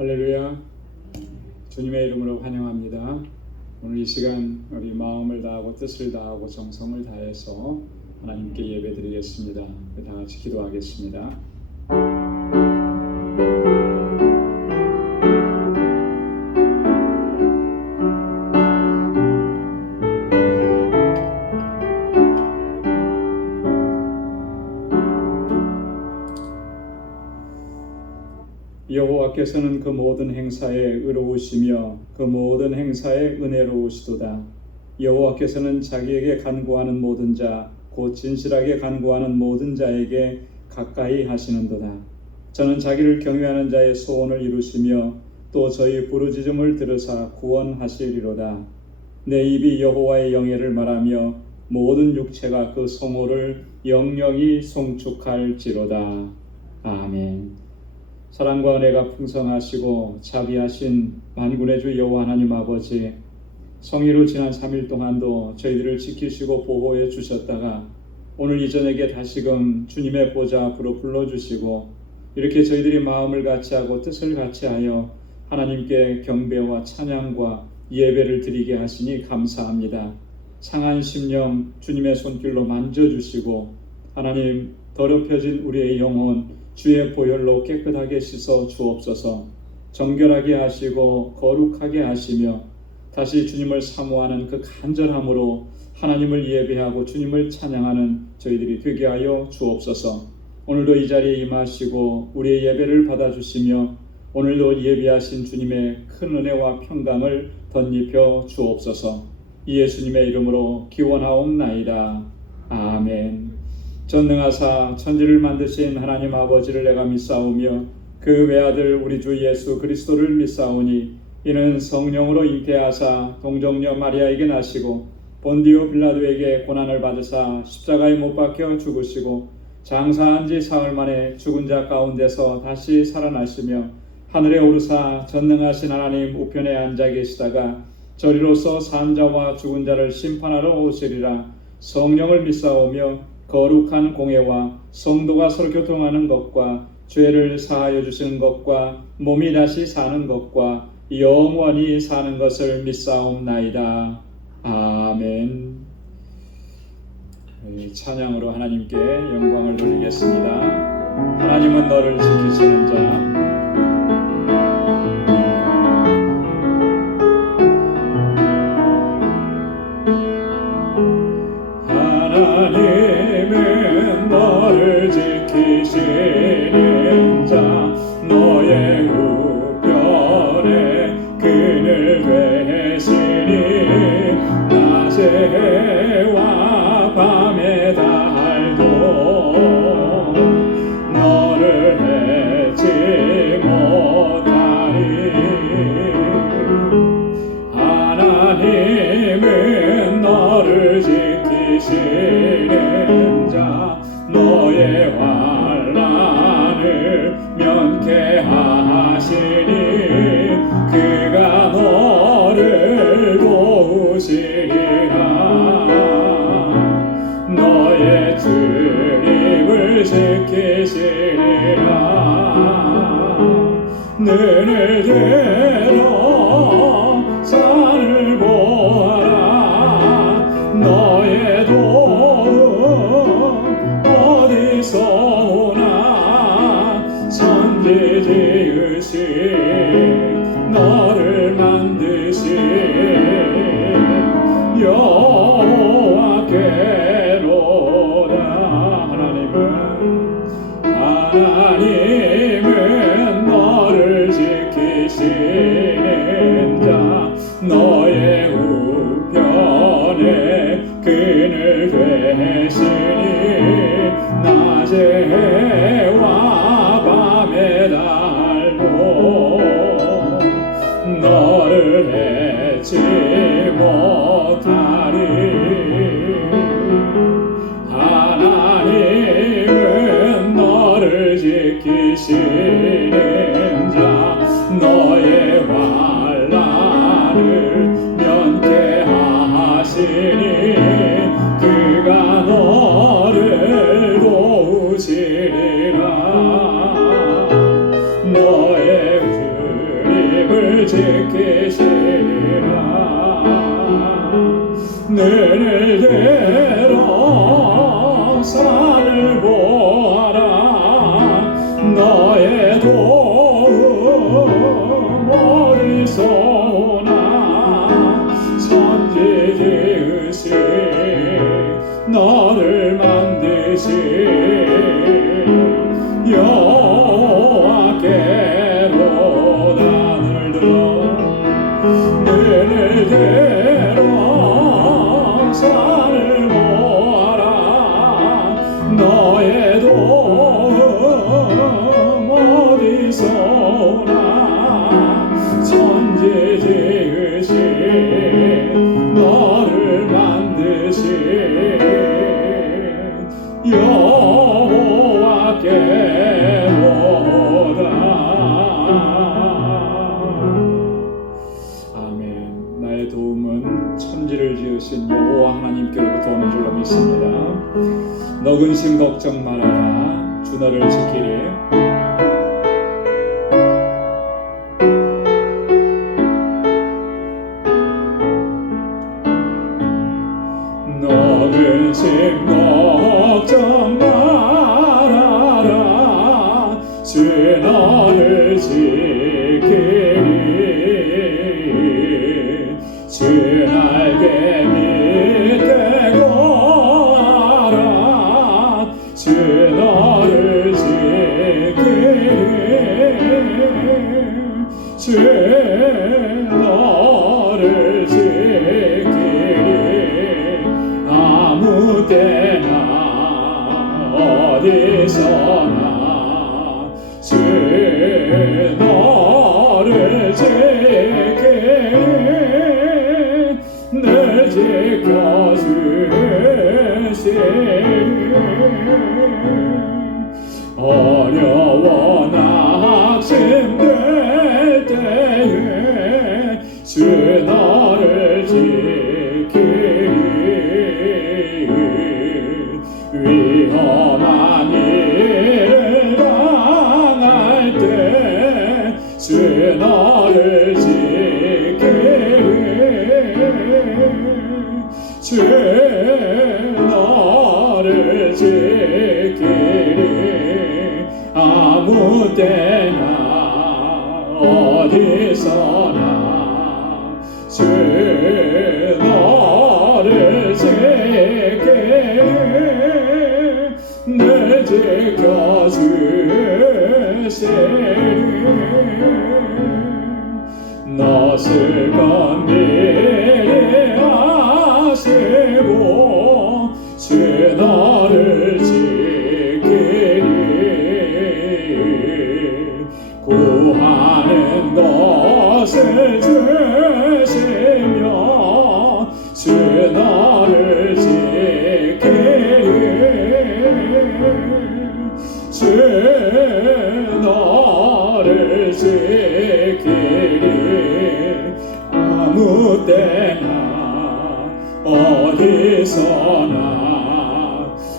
할렐루야. 주님의 이름으로 환영합니다. 오늘 이 시간 우리 마음을 다하고 뜻을 다하고 정성을 다해서 하나님께 예배드리겠습니다. 다 같이 기도하겠습니다. 여호와께서는 그 모든 행사에 의로우시며 그 모든 행사에 은혜로우시도다. 여호와께서는 자기에게 간구하는 모든 자, 곧 진실하게 간구하는 모든 자에게 가까이 하시는도다. 저는 자기를 경외하는 자의 소원을 이루시며 또 저희 부르짖음을 들으사 구원하시리로다. 내 입이 여호와의 영예를 말하며 모든 육체가 그 성호를 영영히 송축할지로다. 아멘. 사랑과 은혜가 풍성하시고 자비하신 만군의 주 여호와 하나님 아버지, 성의로 지난 3일 동안도 저희들을 지키시고 보호해 주셨다가 오늘 이 저녁에 다시금 주님의 보좌 앞으로 불러주시고 이렇게 저희들이 마음을 같이하고 뜻을 같이하여 하나님께 경배와 찬양과 예배를 드리게 하시니 감사합니다. 상한 심령 주님의 손길로 만져주시고 하나님, 더럽혀진 우리의 영혼 주의 보혈로 깨끗하게 씻어 주옵소서. 정결하게 하시고 거룩하게 하시며 다시 주님을 사모하는 그 간절함으로 하나님을 예배하고 주님을 찬양하는 저희들이 되게 하여 주옵소서. 오늘도 이 자리에 임하시고 우리의 예배를 받아주시며 오늘도 예배하신 주님의 큰 은혜와 평강을 덧입혀 주옵소서. 이 예수님의 이름으로 기원하옵나이다. 아멘. 전능하사 천지를 만드신 하나님 아버지를 내가 믿사오며 그 외아들 우리 주 예수 그리스도를 믿사오니 이는 성령으로 잉태하사 동정녀 마리아에게 나시고 본디오 빌라도에게 고난을 받으사 십자가에 못 박혀 죽으시고 장사한 지 사흘 만에 죽은 자 가운데서 다시 살아나시며 하늘에 오르사 전능하신 하나님 우편에 앉아 계시다가 저리로서 산 자와 죽은 자를 심판하러 오시리라. 성령을 믿사오며 거룩한 공예와 성도가 서로 교통하는 것과 죄를 사하여 주시는 것과 몸이 다시 사는 것과 영원히 사는 것을 믿사옵나이다. 아멘. 찬양으로 하나님께 영광을 돌리겠습니다. 하나님은 너를 지키시는 자, 너를 지키시는 자, 너의 우편에 그늘 되시니 낮에와 밤의 달도 너를 해치 못하리. 하나님은 너를 지키시는 자, 너의 환난을 면케하시니 그가 너를 도우시리라. 너의 출입을 지키시리라. 눈을 들어 산을 보아라. 너의 도움 어디서 오나. 천지 지으신 너를 만드신 여호와께로다. 하나님은 너를 지키시는 자, 너의 우편에 그늘 되시니 낮에와 밤의 달도 너를 해치 못하리. 하나님은 너를 지키시는 자, 너의 환난을 면케하시니 그가 너를 도우시리라. 너의 늘대로 산을 보아라. 너의 도움 어디서 오나. 천지 지으신 너를 만드신 여호와께로 단을 들어. 늘대로 산을 모아라. 너의 도움 어디서 오나. 천지 지으신 너를 만드신 여호와께로다. 아멘. 나의 도움은 천지를 지으신 여호와 하나님께로부터 오는 줄로 믿습니다. 너 근심 걱정 말아라. 주 너를 지키리. 너 근심 걱정 말아라. 주 너를 지키리. 주 날개 밑에 거하라. 주 너를 지키리. 주 너를 지키리. 아무 때나 어디서나 주 너를 지키리. 늘 지켜주시리. 어려워 낙심될 때에 주 너를 지키리. 위험한 일을 당할 때 주 너를 지키리. 주 너를 지키리. 아무 때나 어디서나 주 너를 지키리. 늘 지켜주시리. 너 슬픈 미리 아시고 주 너를 지키리. 구하는 것을 주시며 주 너를 지키리. 주 너를 지키리. 아무 때나 어디서나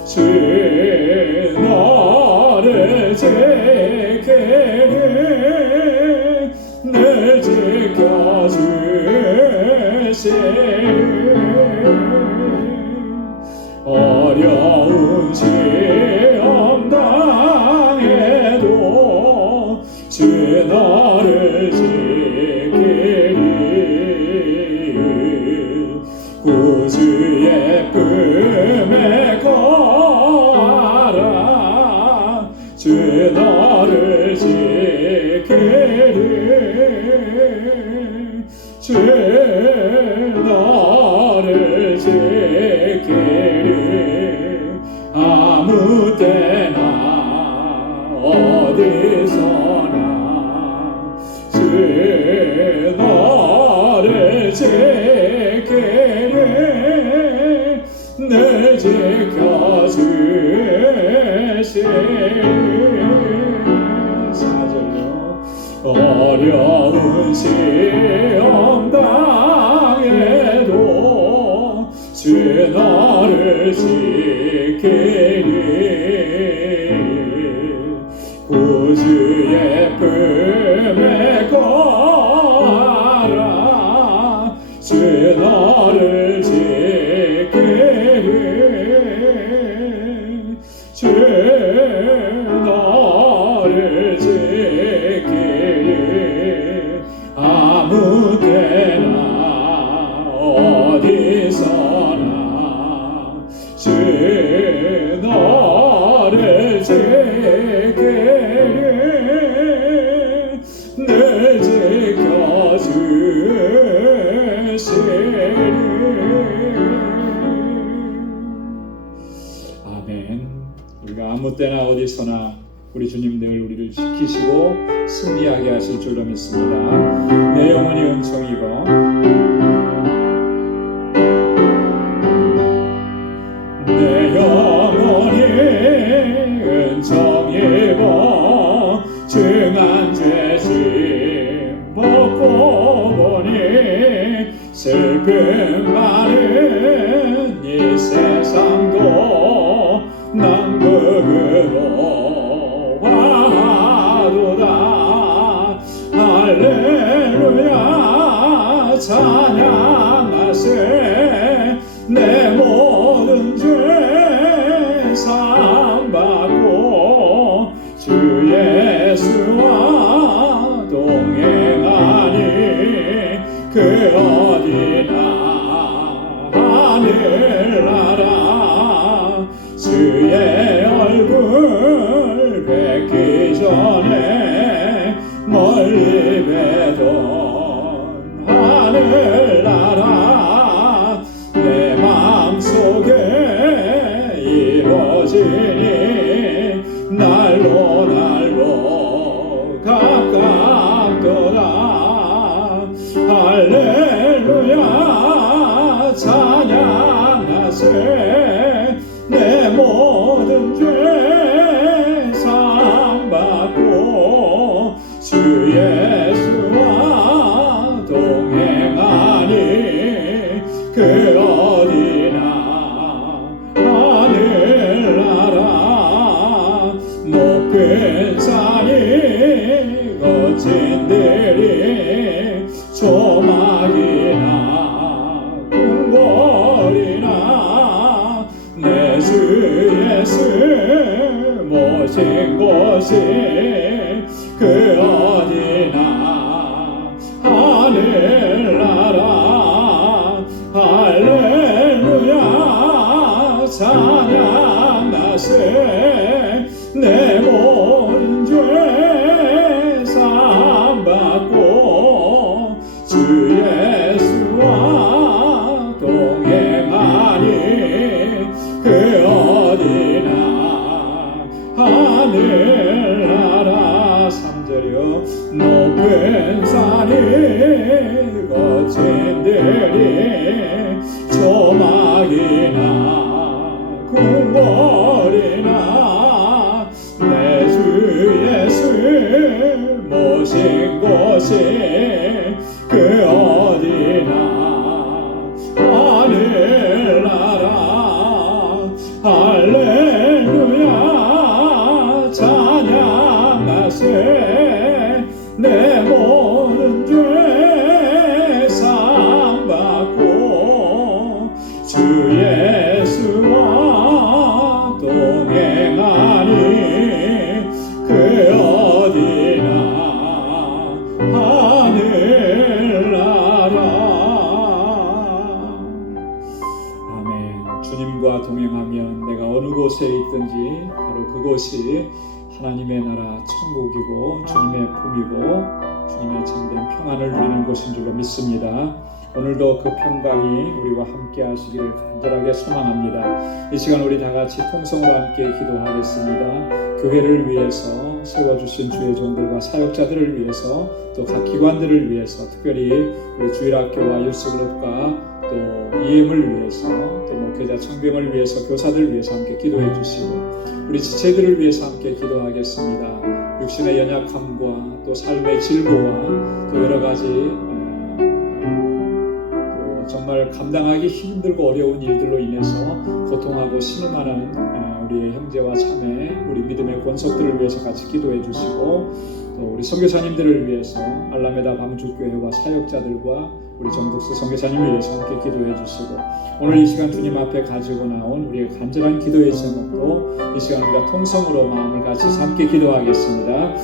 주 너를 지키리. 늘 지켜주시리. 어려운 시험 당해도 주 너를 지키리. 구주의 품에 거하라. 주 너를 지키리. 주 너를 지키리. 아무 때나 어디서나 주 너를 지키리. 늘 지켜주시리. 어려운 시험 당해도 주 너를 지키리. 구주의 품에 거하라. 주 너를 지키리. 아무 때나 어디서나 우리 주님 늘 우리를 지키시고 승리하게 하실 줄로 믿습니다. 내 영혼이 은총이고 내 영혼이 은총이고 증한 죄짐 벗고 보니 슬픔 많은 이 세상도 남극으로 와도다. 할렐루야 찬양하세. 내 모든 죄 사함받고 주 예수와 동행하니 그 어디나 하늘나라. 주의 얼굴 뵙기 전에 멀리 뵈던 하늘나라. 내 마음속에 이루어지니 날로 날로 가깝도다. 할렐루야 찬양하세. 내 모든 죄 사함받고 주 예수와 동행하니 그 어디나 하늘나라. 높은 산이 거친 들이 조막이나 궁궐이나 내 주 예수 모신 곳이 그 어디나 하늘나라. 할렐루야 찬양하세. 내 모든 죄 사함받고 주 예수와 동행하니 그 어디나 하늘나라. 3절이요. 높은 산이 거친 들이 조막이나 궁궐이나 내 주 예수 모신 곳이 그 어디나 하늘나라. 할렐루야 찬양하세. 내 모든 죄 사함받고 주 예수와 동행하니 그 어디나 하늘나라. 아멘. 주님과 동행하면 내가 어느 곳에 있든지 바로 그곳이 하나님의 나라 천국이고 주님의 품이고 주님의 참된 평안을 누리는 곳인 줄로 믿습니다. 오늘도 그 평강이 우리와 함께 하시기를 간절하게 소망합니다. 이 시간 우리 다 같이 통성으로 함께 기도하겠습니다. 교회를 위해서 세워주신 주의 종들과 사역자들을 위해서 또 각 기관들을 위해서 특별히 우리 주일학교와 유스그룹과 또 EM을 위해서 또 목회자 청병을 위해서 교사들을 위해서 함께 기도해 주시고 우리 지체들을 위해서 함께 기도하겠습니다. 육신의 연약함과 또 삶의 질고와 또 여러 가지 또 정말 감당하기 힘들고 어려운 일들로 인해서 고통하고 신음하는 우리의 형제와 자매, 우리 믿음의 권속들을 위해서 같이 기도해 주시고 또 우리 선교사님들을 위해서 알라메다 방주교회와 사역자들과 우리 정덕수 선교사님을 위해서 함께 기도해 주시고 오늘 이 시간 주님 앞에 가지고 나온 우리의 간절한 기도의 제목도 이 시간 우리가 통성으로 마음을 같이 함께 기도하겠습니다.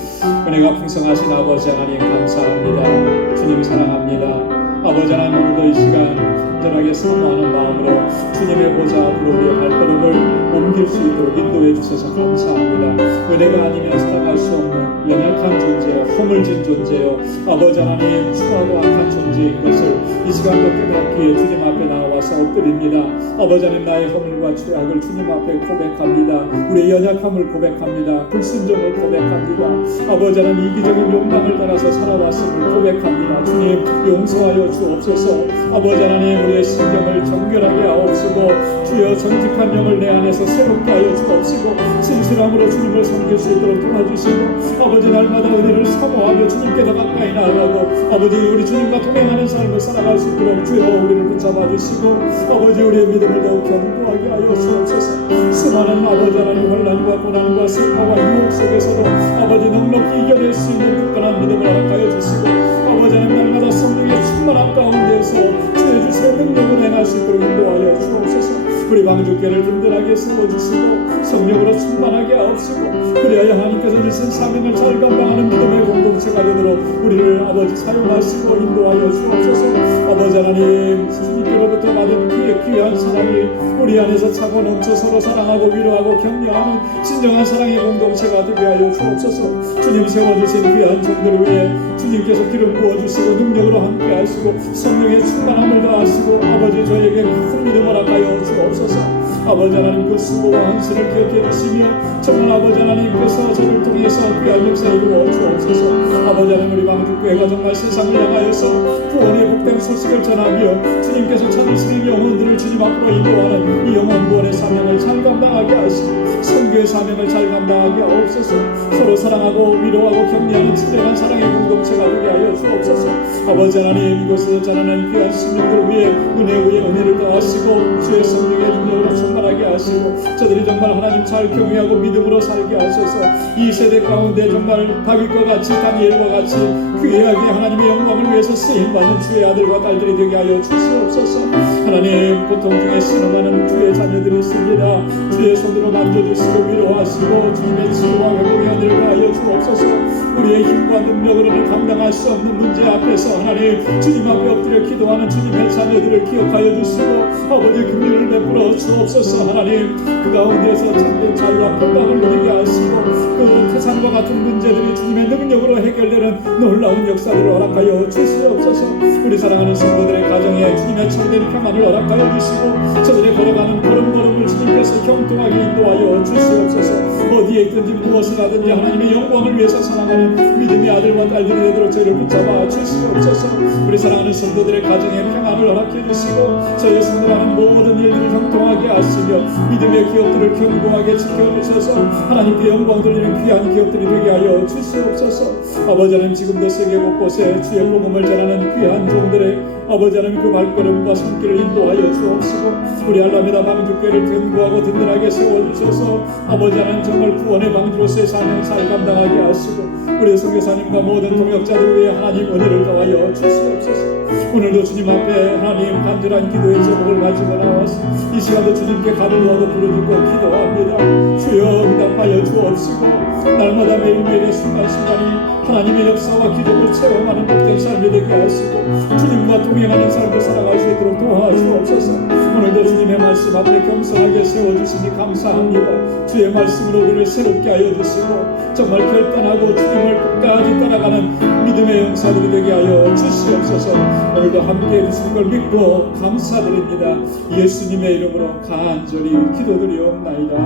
은혜가 풍성하신 아버지 하나님 감사합니다. 주님 사랑합니다. 아버지 하나님 오늘도 이 시간 간절하게 사모하는 마음으로 주님의 보좌 앞으로 우리의 발걸음을 옮길 수 있도록 인도해 주셔서 감사합니다. 은혜가 아니면 살아갈 수 없는 연약한 존재요, 허물진 존재요, 아버지 하나님 추하고 악한 존재인 것을 이 시간도 깨닫기에 주님 앞에 나와 나와서 엎드립니다. 아버지 하나님, 나의 허물과 죄악을 주님 앞에 고백합니다. 우리의 연약함을 고백합니다. 불순종을 고백합니다. 아버지 하나님, 이기적인 욕망을 따라서 살아왔음을 고백합니다. 주님, 용서하여 주옵소서. 아버지 하나님, 우리의 심경을 정결하게 하옵시고 주여 정직한 영을 내 안에서 새롭게 하여 주옵시고 진실함으로 주님을 섬길 수 있도록 도와주시고 아버지, 날마다 은혜를 사모하며 주님께 더 가까이 나아가고 아버지, 우리 주님과 동행하는 삶을 살아갈 수 있도록 주여 우리를 붙잡아 주시고 아버지, 우리의 믿음을 더욱 견고하게 하여 주옵소서. 수많은 아버지 하나님 혼란과 고난과 슬퍼와 유혹 속에서도 아버지 넉넉히 이겨낼 수 있는 굳건한 믿음을 허락하여 주시고 아버지 하나님, 날마다 성령의 충만한 가운데에서 주의 주시의 능력을 행할 수 있도록 인도하여 주옵소서. 우리 방주교회를 든든하게 세워주시고 성령으로 충만하게 하옵시고 그리하여 하나님께서 주신 사명을 잘 감당하는 믿음의 공동체가 되도록 우리를 아버지 사용하시고 인도하여 주옵소서. 아버지 하나님, 주님께로부터 받은 귀한 사랑이 우리 안에서 차고 넘쳐 서로 사랑하고 위로하고 격려하는 진정한 사랑의 공동체가 되게 하여 주옵소서. 주님 세워주신 귀한 종들 위에 주님께서 기름 부어주시고 능력으로 함께 하시고 성령의 충만함을 다하시고 아버지, 저에게 큰 믿음 허락하여 주옵소서. 아버지 하나님, 그 수고와 헌신을 기억해 주시며 정말 아버지 하나님께서 저를 통해서 귀한 역사 이루어 주옵소서. 아버지 하나님, 우리 방주교회가 정말 세상을 향하여서 구원의 복된 소식을 전하며 주님께서 찾으시는 영혼들을 주님 앞으로 인도하는 이 영혼 구원의 사명을 잘 감당하게 하시고 선교의 사명을 잘 감당하게 하옵소서. 서로 사랑하고 위로하고 격려하는 진정한 사랑의 공동체가 되게 하여 주옵소서. 아버지 하나님, 이곳에서 전하는 귀한 시민들 위해 은혜 위에 은혜를 더하시고 주의 성령의 능력으로 충만하게 하시고 저들이 정말 하나님 잘 경외하고 믿음으로 살게 하셔서 이 세대 가운데 정말 다윗과 같이 다니엘과 같이 귀하게 하나님의 영광을 위해서 쓰임받는 주의 아들과 딸들이 되게 하여 주시옵소서. 하나님, 고통 중에 신음하는 주의 자녀들이 있습니다. 주의 손으로 만져주시고 위로하시고 주님의 치유와 회복의 은혜를 하여 주옵소서. 우리의 힘과 능력으로는 감당할 수 없는 문제 앞에서 하나님, 주님 앞에 엎드려 기도하는 주님의 자녀들을 기억하여 주시고 아버지, 긍휼을 베풀어 주옵소서. 하나님, 그 가운데서 참된 자유와 평강을 누리게 하시고 그 태산과 같은 문제들이 주님의 능력으로 해결되는 놀라운 역사들을 허락하여 주시옵소서. 우리 사랑하는 성도들의 가정에 주님의 참된 평안을 허락하여 주시고 저들의 걸어가는 걸음걸음을 주님께서 형통하게 인도하여 주시옵소서. 어디에 있든지 무엇을 하든지 하나님의 영광을 위해서 사랑하는 믿음의 아들과 딸들이 되도록 저희를 붙잡아 주시옵소서. 우리 사랑하는 성도들의 가정에 평안을 허락해 주시고 저희 손으로하는 모든 일들을 형통하게 하시며 믿음의 기업들을 견고하게 지켜주셔서 하나님께 영광 돌리는 귀한 기업들이 되게 하여 주시옵소서. 아버지 하나님, 지금도 세계 곳곳에 주의 복음을 전하는 귀한 종들의 아버지 하나님, 그 발걸음과 손길을 인도하여 주옵시고 우리 알라메다 방주교회를 견고하고 든든하게 세워주셔서 아버지 하나님, 정말 구원의 방주로서의 사명을 잘 감당하게 하시고 우리 선교사님과 모든 동역자들 위해 하나님 은혜를 더하여 주시옵소서. 오늘도 주님 앞에 하나님 간절한 기도의 제목을 가지고 나와서 이 시간도 주님께 간구하고 부르짖고 기도합니다. 주여, 응답하여 주옵시고 날마다 매일매일의 순간순간이 하나님의 역사와 기적을 체험하는 복된 삶이 되게 하시고 주님과 동행하는 삶을 살아갈 수 있도록 도와주옵소서. 오늘도 주님의 말씀 앞에 겸손하게 세워주시니 감사합니다. 주의 말씀으로 우리를 새롭게 하여 주시고 정말 결단하고 주님을 끝까지 따라가는 믿음의 용사들이 되게 하여 주시옵소서. 오늘도 함께해 주시는 걸 믿고 감사드립니다. 예수님의 이름으로 간절히 기도드리옵나이다.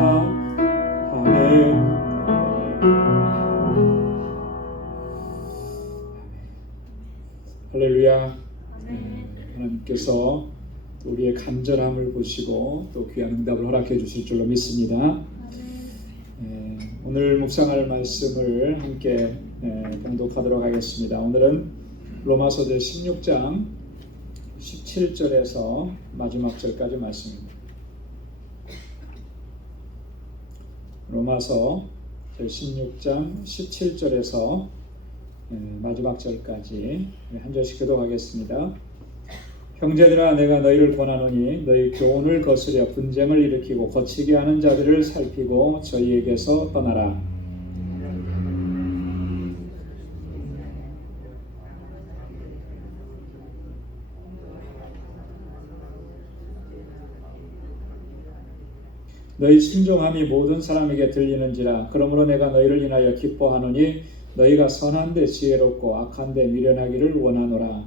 아멘. 할렐루야. 하나님께서 우리의 간절함을 보시고 또 귀한 응답을 허락해 주실 줄로 믿습니다. 오늘 묵상할 말씀을 함께 봉독하도록 하겠습니다. 오늘은 로마서 제 16장 17절에서 마지막 절까지 말씀입니다. 로마서 제 16장 17절에서 마지막 절까지 한 절씩 교독하겠습니다. 형제들아, 내가 너희를 권하노니 너희 교훈을 거스려 분쟁을 일으키고 거치게 하는 자들을 살피고 저희에게서 떠나라. 너희 순종함이 모든 사람에게 들리는지라. 그러므로 내가 너희를 인하여 기뻐하노니 너희가 선한 데 지혜롭고 악한 데 미련하기를 원하노라.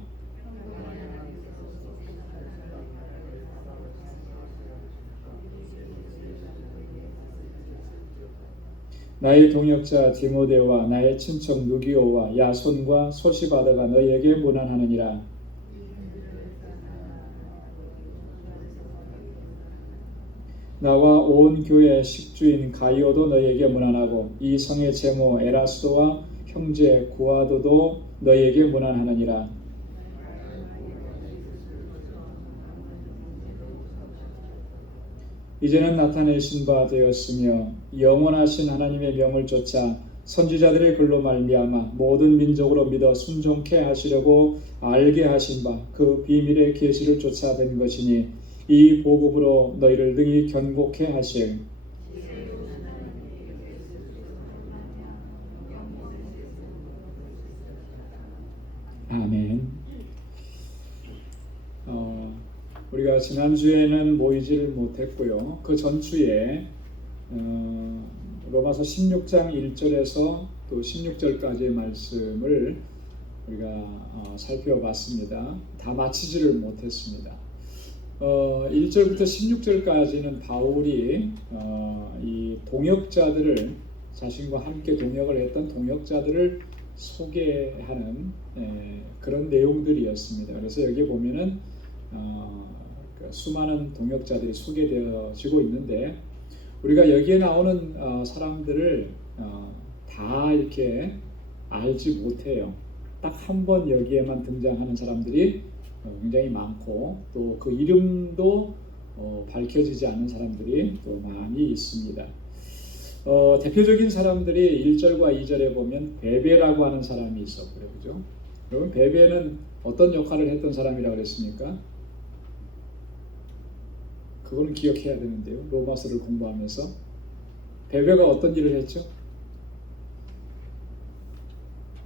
나의 동역자 디모데와 나의 친척 누기오와 야손과 소시바다가 너희에게 문안하느니라. 나와 온 교회 식주인 가이오도 너희에게 문안하고 이 성의 제모 에라스도와 형제 구아도도 너희에게 문안하느니라. 이제는 나타내신 바 되었으며 영원하신 하나님의 명을 쫓아 선지자들의 글로 말미암아 모든 민족으로 믿어 순종케 하시려고 알게 하신 바 그 비밀의 계시를 쫓아낸 것이니 이 보급으로 너희를 능히 견고케 하실. 아멘. 우리가 지난주에는 모이지를 못했고요. 그 전주에 로마서 16장 1절에서 또 16절까지의 말씀을 우리가 살펴봤습니다. 다 마치지를 못했습니다. 1절부터 16절까지는 바울이 이 동역자들을, 자신과 함께 동역을 했던 동역자들을 소개하는 그런 내용들이었습니다. 그래서 여기 보면은 수많은 동역자들이 소개되어지고 있는데, 우리가 여기에 나오는 사람들을 다 이렇게 알지 못해요. 딱 한 번 여기에만 등장하는 사람들이 굉장히 많고, 또 그 이름도 밝혀지지 않는 사람들이 또 많이 있습니다. 대표적인 사람들이 1절과 2절에 보면 베베라고 하는 사람이 있었고요. 그죠? 여러분, 베베는 어떤 역할을 했던 사람이라고 그랬습니까? 그거는 기억해야 되는데요. 로마서를 공부하면서 베베가 어떤 일을 했죠?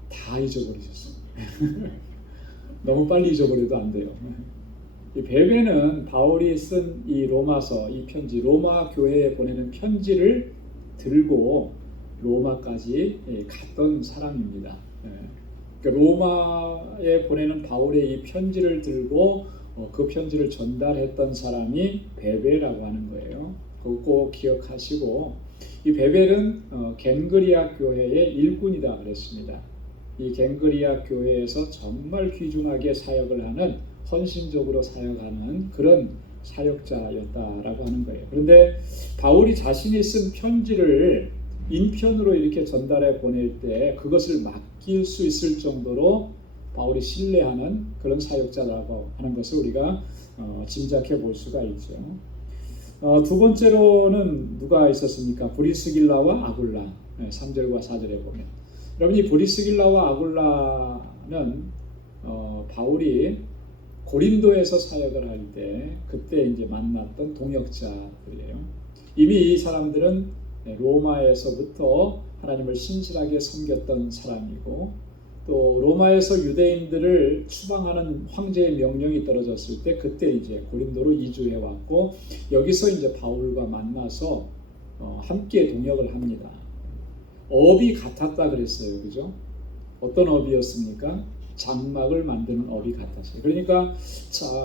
다 잊어버리셨어요. 너무 빨리 잊어버려도 안 돼요. 이 베베는 바울이 쓴 이 로마서, 이 편지, 로마 교회에 보내는 편지를 들고 로마까지 갔던 사람입니다. 그러니까 로마에 보내는 바울의 이 편지를 들고 그 편지를 전달했던 사람이 베베라고 하는 거예요. 그거 꼭 기억하시고, 이 베벨은 겐그리아 교회의 일꾼이다 그랬습니다. 이 겐그리아 교회에서 정말 귀중하게 사역을 하는, 헌신적으로 사역하는 그런 사역자였다라고 하는 거예요. 그런데 바울이 자신이 쓴 편지를 인편으로 이렇게 전달해 보낼 때 그것을 맡길 수 있을 정도로 바울이 신뢰하는 그런 사역자라고 하는 것을 우리가 짐작해 볼 수가 있죠. 두 번째로는 누가 있었습니까? 브리스길라와 아굴라. 3절과 4절에 보면, 여러분이 브리스길라와 아굴라는 바울이 고린도에서 사역을 할 때 그때 이제 만났던 동역자들이에요. 이미 이 사람들은 로마에서부터 하나님을 신실하게 섬겼던 사람이고, 또 로마에서 유대인들을 추방하는 황제의 명령이 떨어졌을 때 그때 이제 고린도로 이주해 왔고, 여기서 이제 바울과 만나서 함께 동역을 합니다. 업이 같았다 그랬어요. 그죠? 어떤 업이었습니까? 장막을 만드는 업이 같았어요. 그러니까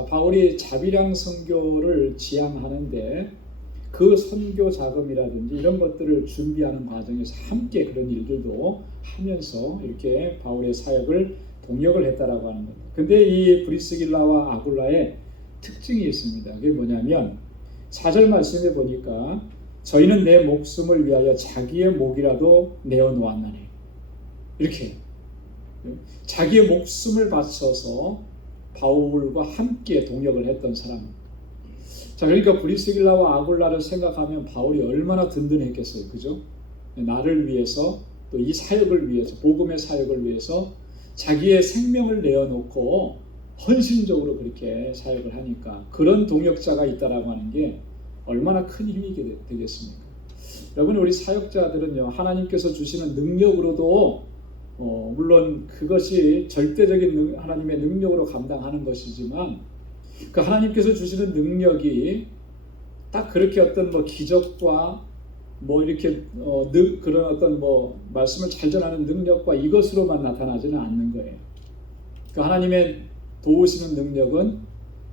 바울이 자비량 선교를 지향하는데 그 선교 자금이라든지 이런 것들을 준비하는 과정에서 함께 그런 일들도 하면서 이렇게 바울의 사역을 동역을 했다라고 하는 겁니다. 근데 이 브리스길라와 아굴라의 특징이 있습니다. 그게 뭐냐면 4절 말씀에 보니까 저희는 내 목숨을 위하여 자기의 목이라도 내어놓았나니, 이렇게 자기의 목숨을 바쳐서 바울과 함께 동역을 했던 사람. 자, 그러니까 브리스길라와 아굴라를 생각하면 바울이 얼마나 든든했겠어요. 그죠? 나를 위해서, 또 이 사역을 위해서, 복음의 사역을 위해서 자기의 생명을 내어놓고 헌신적으로 그렇게 사역을 하니까 그런 동역자가 있다라고 하는 게 얼마나 큰 힘이 되겠습니까? 여러분, 우리 사역자들은요, 하나님께서 주시는 능력으로도 물론 그것이 절대적인 하나님의 능력으로 감당하는 것이지만, 그 하나님께서 주시는 능력이 딱 그렇게 어떤 기적과 이렇게 그런 어떤 말씀을 잘 전하는 능력과 이것으로만 나타나지는 않는 거예요. 그 하나님의 도우시는 능력은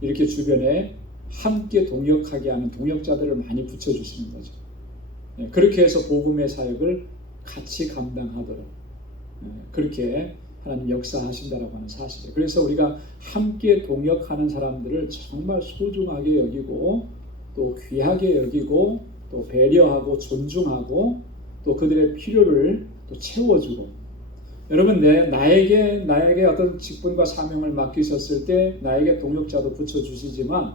이렇게 주변에 함께 동역하게 하는 동역자들을 많이 붙여주시는 거죠. 그렇게 해서 복음의 사역을 같이 감당하도록 그렇게 하나님 역사하신다라고 하는 사실이에요. 그래서 우리가 함께 동역하는 사람들을 정말 소중하게 여기고 또 귀하게 여기고 또 배려하고 존중하고 또 그들의 필요를 또 채워주고, 여러분 나에게 어떤 직분과 사명을 맡기셨을 때 나에게 동역자도 붙여주시지만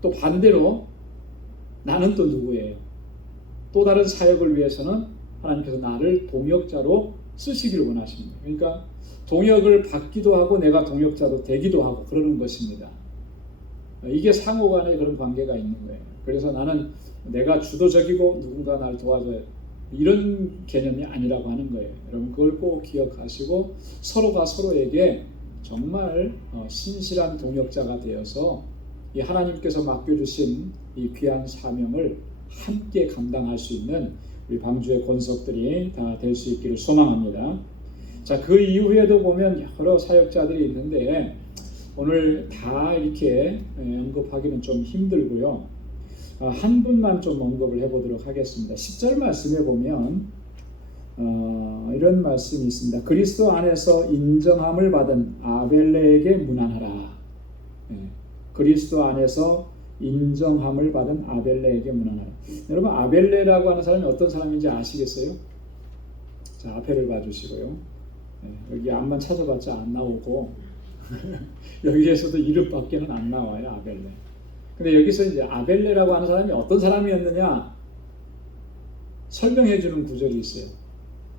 또 반대로 나는 또 누구예요? 또 다른 사역을 위해서는 하나님께서 나를 동역자로 쓰시기를 원하십니다. 그러니까 동역을 받기도 하고 내가 동역자도 되기도 하고 그러는 것입니다. 이게 상호 간의 그런 관계가 있는 거예요. 그래서 나는 내가 주도적이고 누군가 나를 도와줘야 이런 개념이 아니라고 하는 거예요. 여러분 그걸 꼭 기억하시고 서로가 서로에게 정말 신실한 동역자가 되어서 이 하나님께서 맡겨주신 이 귀한 사명을 함께 감당할 수 있는 우리 방주의 권속들이 다 될 수 있기를 소망합니다. 자, 그 이후에도 보면 여러 사역자들이 있는데 오늘 다 이렇게 언급하기는 좀 힘들고요. 한 분만 좀 언급을 해보도록 하겠습니다. 10절 말씀에 보면 이런 말씀이 있습니다. 그리스도 안에서 인정함을 받은 아벨레에게 문안하라. 그리스도 안에서 인정함을 받은 아벨레에게 문안하라. 여러분 아벨레라고 하는 사람이 어떤 사람인지 아시겠어요? 자, 앞에를 봐주시고요. 여기 앞만 찾아봤자 안 나오고 여기에서도 이름밖에는 안 나와요. 아벨레. 근데 여기서 이제 아벨레라고 하는 사람이 어떤 사람이었느냐 설명해 주는 구절이 있어요.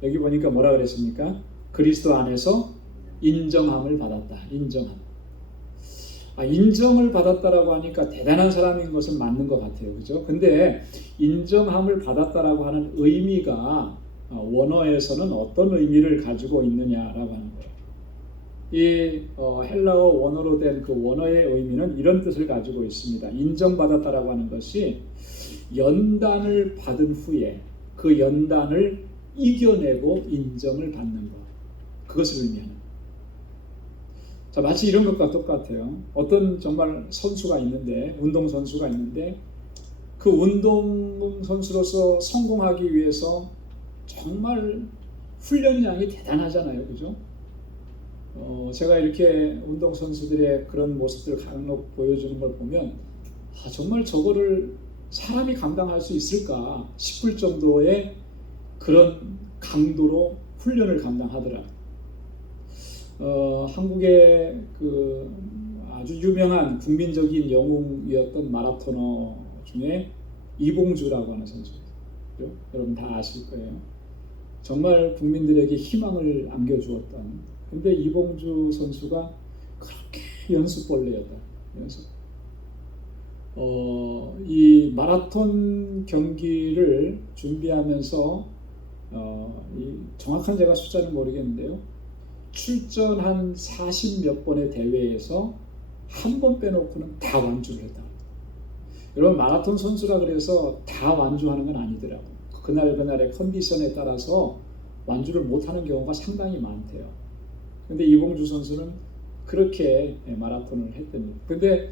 여기 보니까 뭐라 그랬습니까? 그리스도 안에서 인정함을 받았다. 인정을 받았다라고 하니까 대단한 사람인 것은 맞는 것 같아요. 그죠? 근데 인정함을 받았다라고 하는 의미가 원어에서는 어떤 의미를 가지고 있느냐라고 하는 거예요. 이 헬라어 원어로 된 그 원어의 의미는 이런 뜻을 가지고 있습니다. 인정받았다라고 하는 것이 연단을 받은 후에 그 연단을 이겨내고 인정을 받는 것, 그것을 의미하는 거예요. 자, 마치 이런 것과 똑같아요. 어떤 정말 선수가 있는데, 운동선수가 있는데 그 운동선수로서 성공하기 위해서 정말 훈련량이 대단하잖아요. 그죠? 제가 이렇게 운동선수들의 그런 모습들 간혹 보여주는 걸 보면 정말 저거를 사람이 감당할 수 있을까 싶을 정도의 그런 강도로 훈련을 감당하더라. 한국의 그 아주 유명한 국민적인 영웅이었던 마라토너 중에 이봉주라고 하는 선수예요. 여러분 다 아실 거예요. 정말 국민들에게 희망을 안겨주었던. 근데 이봉주 선수가 그렇게 연습벌레였다. 이 마라톤 경기를 준비하면서 이 정확한 제가 숫자는 모르겠는데요. 출전한 40몇 번의 대회에서 한 번 빼놓고는 다 완주를 했다. 여러분 마라톤 선수라 그래서 다 완주하는 건 아니더라고요. 그날의 컨디션에 따라서 완주를 못하는 경우가 상당히 많대요. 근데 이봉주 선수는 그렇게 마라톤을 했답니다. 근데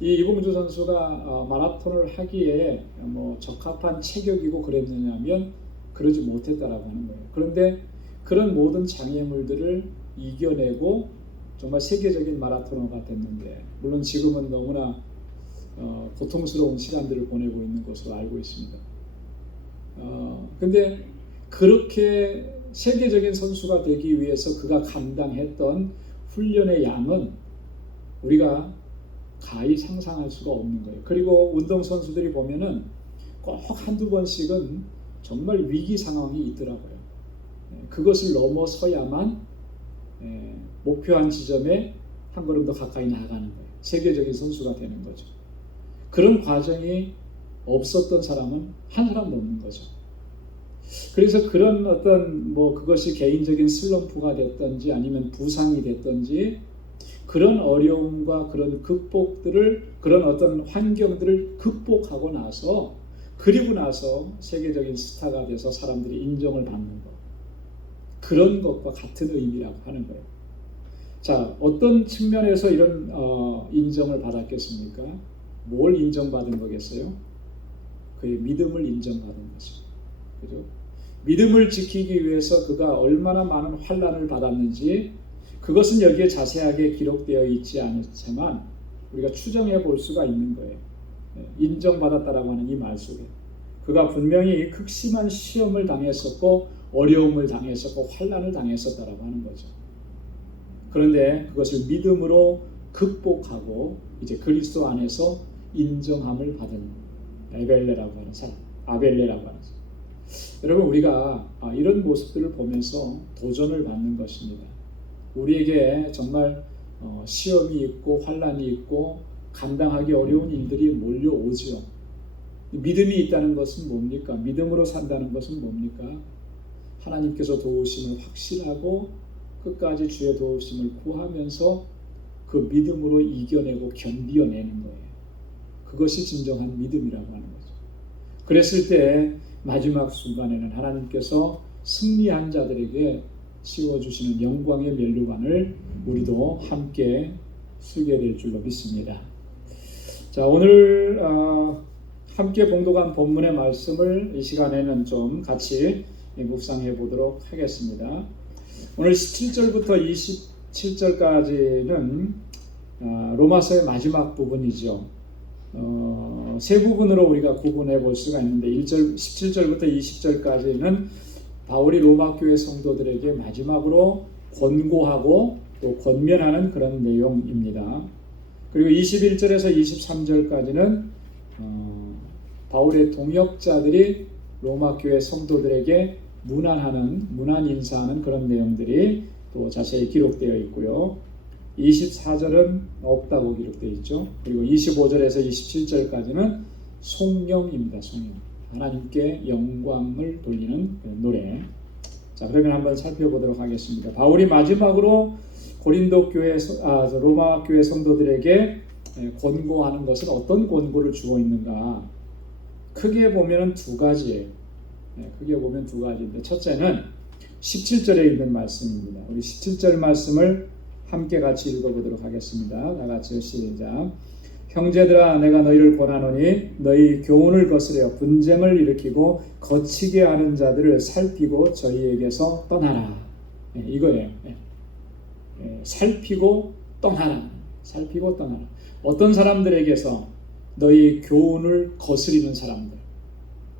이 이봉주 선수가 마라톤을 하기에 뭐 적합한 체격이고 그랬느냐면 그러지 못했다라고 하는 거예요. 그런데 그런 모든 장애물들을 이겨내고 정말 세계적인 마라토너가 됐는데, 물론 지금은 너무나 고통스러운 시간들을 보내고 있는 것으로 알고 있습니다. 근데 그렇게 세계적인 선수가 되기 위해서 그가 감당했던 훈련의 양은 우리가 가히 상상할 수가 없는 거예요. 그리고 운동선수들이 보면은 꼭 한두 번씩은 정말 위기 상황이 있더라고요. 그것을 넘어서야만 목표한 지점에 한 걸음 더 가까이 나아가는 거예요. 세계적인 선수가 되는 거죠. 그런 과정이 없었던 사람은 한 사람도 없는 거죠. 그래서 그런 어떤 그것이 개인적인 슬럼프가 됐든지 아니면 부상이 됐든지 그런 어려움과 그런 극복들을, 그런 어떤 환경들을 극복하고 나서, 그리고 나서 세계적인 스타가 돼서 사람들이 인정을 받는 것, 그런 것과 같은 의미라고 하는 거예요. 자, 어떤 측면에서 이런 인정을 받았겠습니까? 뭘 인정받은 거겠어요? 그의 믿음을 인정받은 거죠. 그죠? 믿음을 지키기 위해서 그가 얼마나 많은 환난을 받았는지 그것은 여기에 자세하게 기록되어 있지 않지만 우리가 추정해 볼 수가 있는 거예요. 인정받았다라고 하는 이 말 속에 그가 분명히 극심한 시험을 당했었고 어려움을 당했었고 환난을 당했었다라고 하는 거죠. 그런데 그것을 믿음으로 극복하고 이제 그리스도 안에서 인정함을 받은 아벨레라고 하는 사람. 여러분 우리가 이런 모습들을 보면서 도전을 받는 것입니다. 우리에게 정말 시험이 있고 환난이 있고 감당하기 어려운 일들이 몰려오지요. 믿음이 있다는 것은 뭡니까? 믿음으로 산다는 것은 뭡니까? 하나님께서 도우심을 확신하고 끝까지 주의 도우심을 구하면서 그 믿음으로 이겨내고 견디어내는 거예요. 그것이 진정한 믿음이라고 하는 거죠. 그랬을 때 마지막 순간에는 하나님께서 승리한 자들에게 씌워주시는 영광의 면류관을 우리도 함께 쓰게 될 줄로 믿습니다. 자, 오늘 함께 봉독한 본문의 말씀을 이 시간에는 좀 같이 묵상해 보도록 하겠습니다. 오늘 17절부터 27절까지는 로마서의 마지막 부분이죠. 세 부분으로 우리가 구분해 볼 수가 있는데 17절부터 20절까지는 바울이 로마 교회 성도들에게 마지막으로 권고하고 또 권면하는 그런 내용입니다. 그리고 21절에서 23절까지는 바울의 동역자들이 로마 교회 성도들에게 문안 인사하는 그런 내용들이 또 자세히 기록되어 있고요. 24절은 없다고 기록되어 있죠. 그리고 25절에서 27절까지는 송영입니다. 송영. 하나님께 영광을 돌리는 노래. 자, 그러면 한번 살펴보도록 하겠습니다. 바울이 마지막으로 로마 교회 성도들에게 권고하는 것은 어떤 권고를 주고 있는가? 크게 보면 두 가지예요. 크게 보면 두 가지인데 첫째는 17절에 있는 말씀입니다. 우리 17절 말씀을 함께 같이 읽어보도록 하겠습니다. 다 같이 시작. 형제들아 내가 너희를 권하노니 너희 교훈을 거스려 분쟁을 일으키고 거치게 하는 자들을 살피고 저희에게서 떠나라. 이거예요. 살피고 떠나라. 살피고 떠나라. 어떤 사람들에게서 너희 교훈을 거스리는 사람들,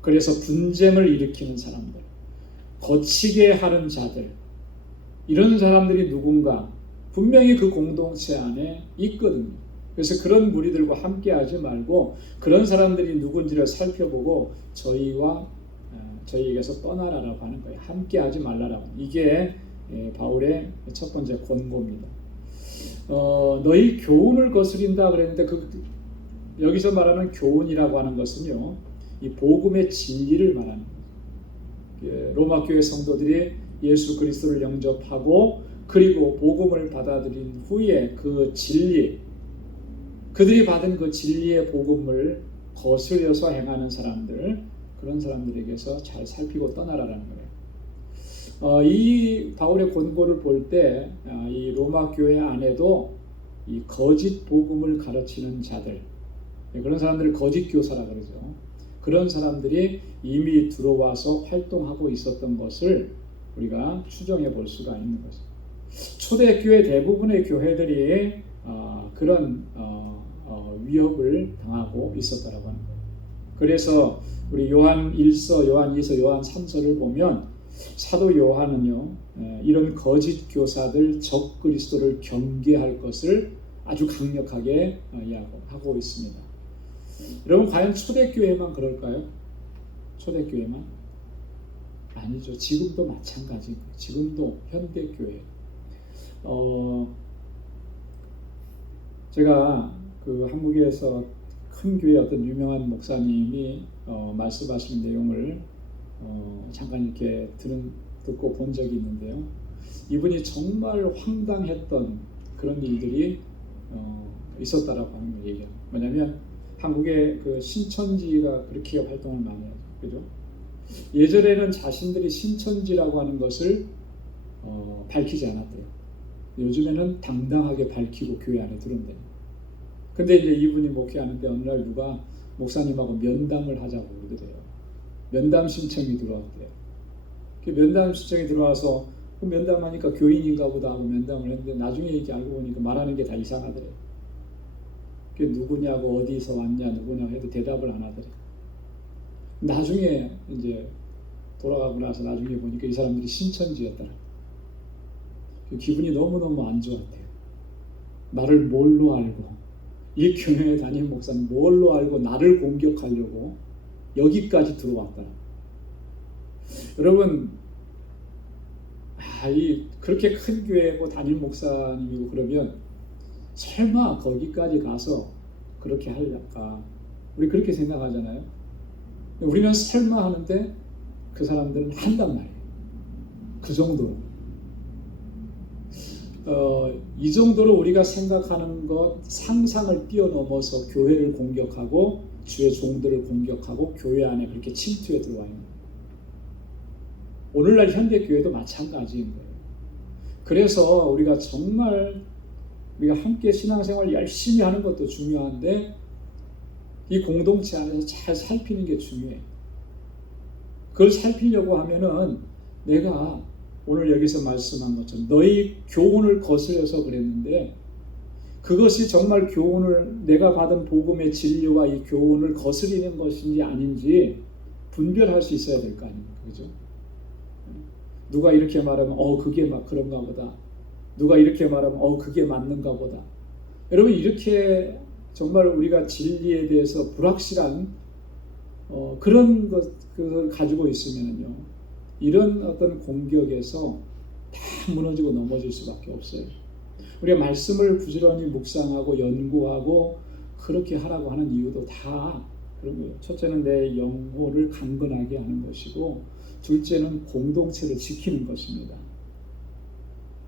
그래서 분쟁을 일으키는 사람들, 거치게 하는 자들, 이런 사람들이 누군가 분명히 그 공동체 안에 있거든요. 그래서 그런 무리들과 함께하지 말고 그런 사람들이 누군지를 살펴보고 저희에게서 떠나라라고 하는 거예요. 함께하지 말라라고. 이게 바울의 첫 번째 권고입니다. 너희 교훈을 거스린다 그랬는데 여기서 말하는 교훈이라고 하는 것은요, 이 복음의 진리를 말하는 거예요. 로마 교회 성도들이 예수 그리스도를 영접하고 그리고 복음을 받아들인 후에 그 진리, 그들이 받은 그 진리의 복음을 거스려서 행하는 사람들, 그런 사람들에게서 잘 살피고 떠나라라는 거예요. 이 바울의 권고를 볼 때 이 로마 교회 안에도 이 거짓 복음을 가르치는 자들, 그런 사람들을 거짓 교사라 그러죠. 그런 사람들이 이미 들어와서 활동하고 있었던 것을 우리가 추정해 볼 수가 있는 거죠. 초대교회 대부분의 교회들이 그런 위협을 당하고 있었다라고 하는 거예요. 그래서 우리 요한 1서, 요한 2서, 요한 3서를 보면 사도 요한은요, 이런 거짓 교사들 적 그리스도를 경계할 것을 아주 강력하게 이야기하고 있습니다. 여러분 과연 초대교회만 그럴까요? 초대교회만? 아니죠. 지금도 마찬가지인 거예요. 지금도 현대교회. 제가 그 한국에서 큰 교회 어떤 유명한 목사님이 말씀하시는 내용을 잠깐 이렇게 듣고 본 적이 있는데요. 이분이 정말 황당했던 그런 일들이 있었다라고 하는 걸 얘기합니다. 뭐냐면 한국의 그 신천지가 그렇게 활동을 많이 하죠. 그죠? 예전에는 자신들이 신천지라고 하는 것을 밝히지 않았대요. 요즘에는 당당하게 밝히고 교회 안에 들어온대요. 근데 이제 이분이 목회하는데 어느 날 누가 목사님하고 면담을 하자고 그러더래요. 면담 신청이 들어왔대요. 그 면담 신청이 들어와서 면담하니까 교인인가 보다 하고 면담을 했는데 나중에 이렇게 알고 보니까 말하는 게 다 이상하더래. 그 누구냐고 어디서 왔냐 누구냐고 해도 대답을 안 하더래. 나중에 이제 돌아가고 나서 나중에 보니까 이 사람들이 신천지였더라. 그 기분이 너무너무 안 좋았대요. 나를 뭘로 알고, 이 교회에 다니는 목사는 뭘로 알고 나를 공격하려고 여기까지 들어왔더라. 여러분, 그렇게 큰 교회고 담임 목사님이고 그러면 설마 거기까지 가서 그렇게 하려까? 우리 그렇게 생각하잖아요. 우리는 설마 하는데 그 사람들은 한단 말이에요. 그 정도로. 이 정도로 우리가 생각하는 것 상상을 뛰어넘어서 교회를 공격하고 주의 종들을 공격하고 교회 안에 그렇게 침투해 들어와 있는 거예요. 오늘날 현대 교회도 마찬가지인 거예요. 그래서 우리가 정말 우리가 함께 신앙생활 열심히 하는 것도 중요한데 이 공동체 안에서 잘 살피는 게 중요해요. 그걸 살피려고 하면은 내가 오늘 여기서 말씀한 것처럼 너희 교훈을 거스려서 그랬는데 그것이 정말 교훈을 내가 받은 복음의 진리와 이 교훈을 거스리는 것인지 아닌지 분별할 수 있어야 될 거 아닙니까? 그죠? 누가 이렇게 말하면 그게 막 그런가 보다. 누가 이렇게 말하면 그게 맞는가 보다. 여러분 이렇게 정말 우리가 진리에 대해서 불확실한 그런 것을 가지고 있으면요 이런 어떤 공격에서 다 무너지고 넘어질 수밖에 없어요. 우리가 말씀을 부지런히 묵상하고 연구하고 그렇게 하라고 하는 이유도 다 그런 거예요. 첫째는 내 영혼을 강건하게 하는 것이고 둘째는 공동체를 지키는 것입니다.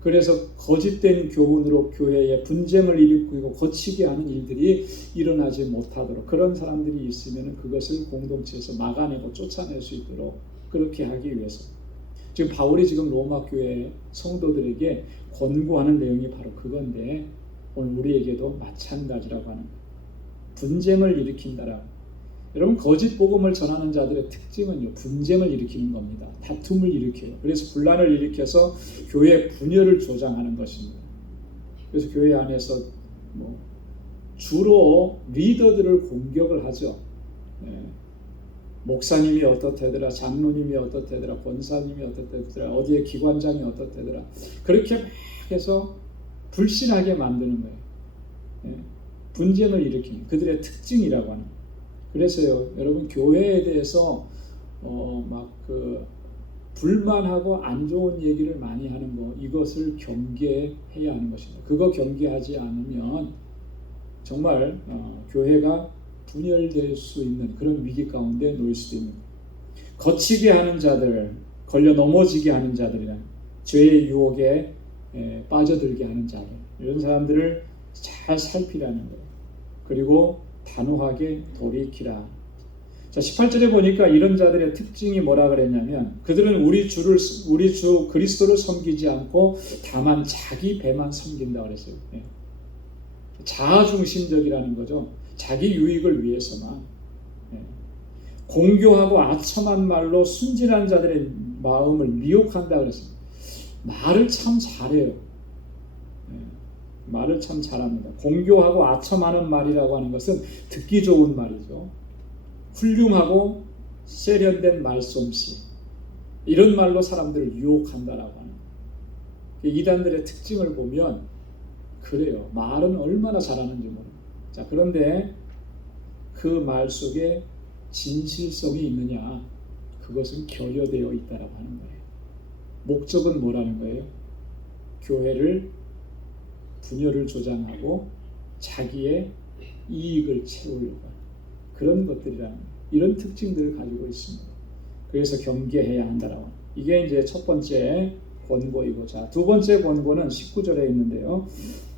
그래서 거짓된 교훈으로 교회에 분쟁을 일으키고 거치게 하는 일들이 일어나지 못하도록 그런 사람들이 있으면 그것을 공동체에서 막아내고 쫓아낼 수 있도록 그렇게 하기 위해서 지금 바울이 지금 로마 교회 성도들에게 권고하는 내용이 바로 그건데 오늘 우리에게도 마찬가지라고 하는 거예요. 분쟁을 일으킨다라. 여러분 거짓 복음을 전하는 자들의 특징은요 분쟁을 일으키는 겁니다. 다툼을 일으켜요. 그래서 분란을 일으켜서 교회 분열을 조장하는 것입니다. 그래서 교회 안에서 주로 리더들을 공격을 하죠. 목사님이 어떻대더라, 장로님이 어떻대더라, 권사님이 어떻대더라, 어디에 기관장이 어떻대더라. 그렇게 막 해서 불신하게 만드는 거예요. 분쟁을 일으키는 그들의 특징이라고 하는 거예요. 그래서요, 여러분 교회에 대해서 불만하고 안 좋은 얘기를 많이 하는 거 이것을 경계해야 하는 것입니다. 그거 경계하지 않으면 정말 교회가 분열될 수 있는 그런 위기 가운데 놓일 수도 있는 거예요. 거치게 하는 자들, 걸려 넘어지게 하는 자들이란 죄의 유혹에 빠져들게 하는 자들 이런 사람들을 잘 살피라는 거예요. 그리고 단호하게 돌이키라. 자, 18절에 보니까 이런 자들의 특징이 뭐라 그랬냐면 그들은 우리 주 그리스도를 섬기지 않고 다만 자기 배만 섬긴다 그랬어요. 자아중심적이라는 거죠. 자기 유익을 위해서만. 공교하고 아첨한 말로 순진한 자들의 마음을 미혹한다 그랬어요. 말을 참 잘해요. 말을 참 잘합니다. 공교하고 아첨하는 말이라고 하는 것은 듣기 좋은 말이죠. 훌륭하고 세련된 말솜씨 이런 말로 사람들을 유혹한다라고 하는 이단들의 특징을 보면 그래요. 말은 얼마나 잘하는지 모릅니다. 자, 그런데 그 말 속에 진실성이 있느냐 그것은 결여되어 있다라고 하는 거예요. 목적은 뭐라는 거예요? 교회를 분열을 조장하고 자기의 이익을 채우려고 하는 그런 것들이라는 이런 특징들을 가지고 있습니다. 그래서 경계해야 한다라고. 이게 이제 첫 번째 권고이고, 자, 두 번째 권고는 19절에 있는데요.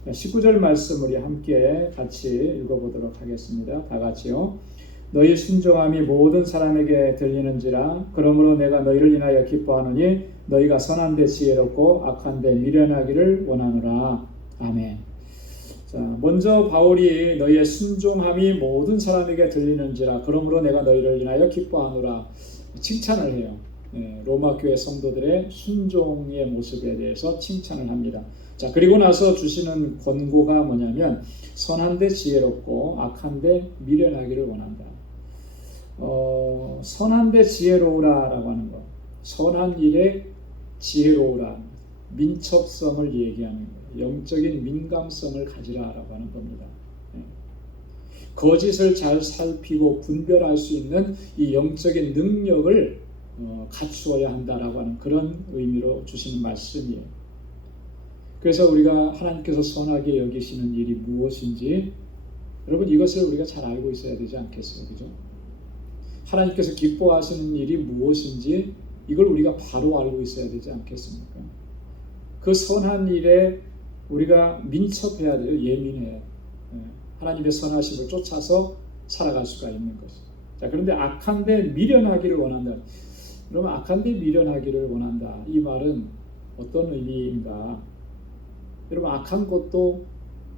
19절 말씀 우리 함께 같이 읽어보도록 하겠습니다. 다 같이요. 너희 순종함이 모든 사람에게 들리는지라. 그러므로 내가 너희를 인하여 기뻐하노니 너희가 선한 데 지혜롭고 악한 데 미련하기를 원하노라. 아멘. 자, 먼저 바울이 너희의 순종함이 모든 사람에게 들리는지라. 그러므로 내가 너희를 인하여 기뻐하노라. 칭찬을 해요. 로마 교회 성도들의 순종의 모습에 대해서 칭찬을 합니다. 자, 그리고 나서 주시는 권고가 뭐냐면 선한데 지혜롭고 악한데 미련하기를 원한다. 선한데 지혜로우라라고 하는 것, 선한 일에 지혜로우라, 민첩성을 얘기하는 거예요. 영적인 민감성을 가지라라고 하는 겁니다. 거짓을 잘 살피고 분별할 수 있는 이 영적인 능력을 갖추어야 한다라고 하는 그런 의미로 주시는 말씀이에요. 그래서 우리가 하나님께서 선하게 여기시는 일이 무엇인지 여러분 이것을 우리가 잘 알고 있어야 되지 않겠어요? 그죠? 하나님께서 기뻐하시는 일이 무엇인지 이걸 우리가 바로 알고 있어야 되지 않겠습니까? 그 선한 일에 우리가 민첩해야 돼요. 예민해요. 하나님의 선하심을 쫓아서 살아갈 수가 있는 것이죠. 자, 그런데 악한데 미련하기를 원한다. 그러면 악한데 미련하기를 원한다. 이 말은 어떤 의미인가? 여러분 악한 것도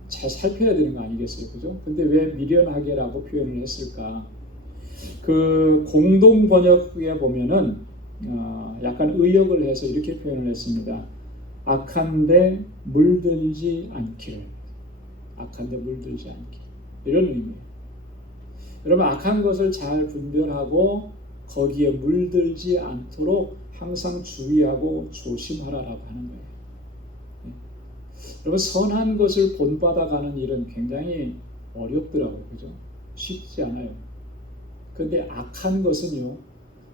잘 살펴야 되는 거 아니겠어요? 그죠? 근데 왜 미련하게라고 표현을 했을까? 그 공동 번역에 보면은 약간 의역을 해서 이렇게 표현을 했습니다. 악한데 물들지 않기를. 악한데 물들지 않기. 이런 의미예요. 여러분 악한 것을 잘 분별하고 거기에 물들지 않도록 항상 주의하고 조심하라라고 하는 거예요. 여러분 선한 것을 본받아가는 일은 굉장히 어렵더라고요. 그죠? 쉽지 않아요. 그런데 악한 것은요,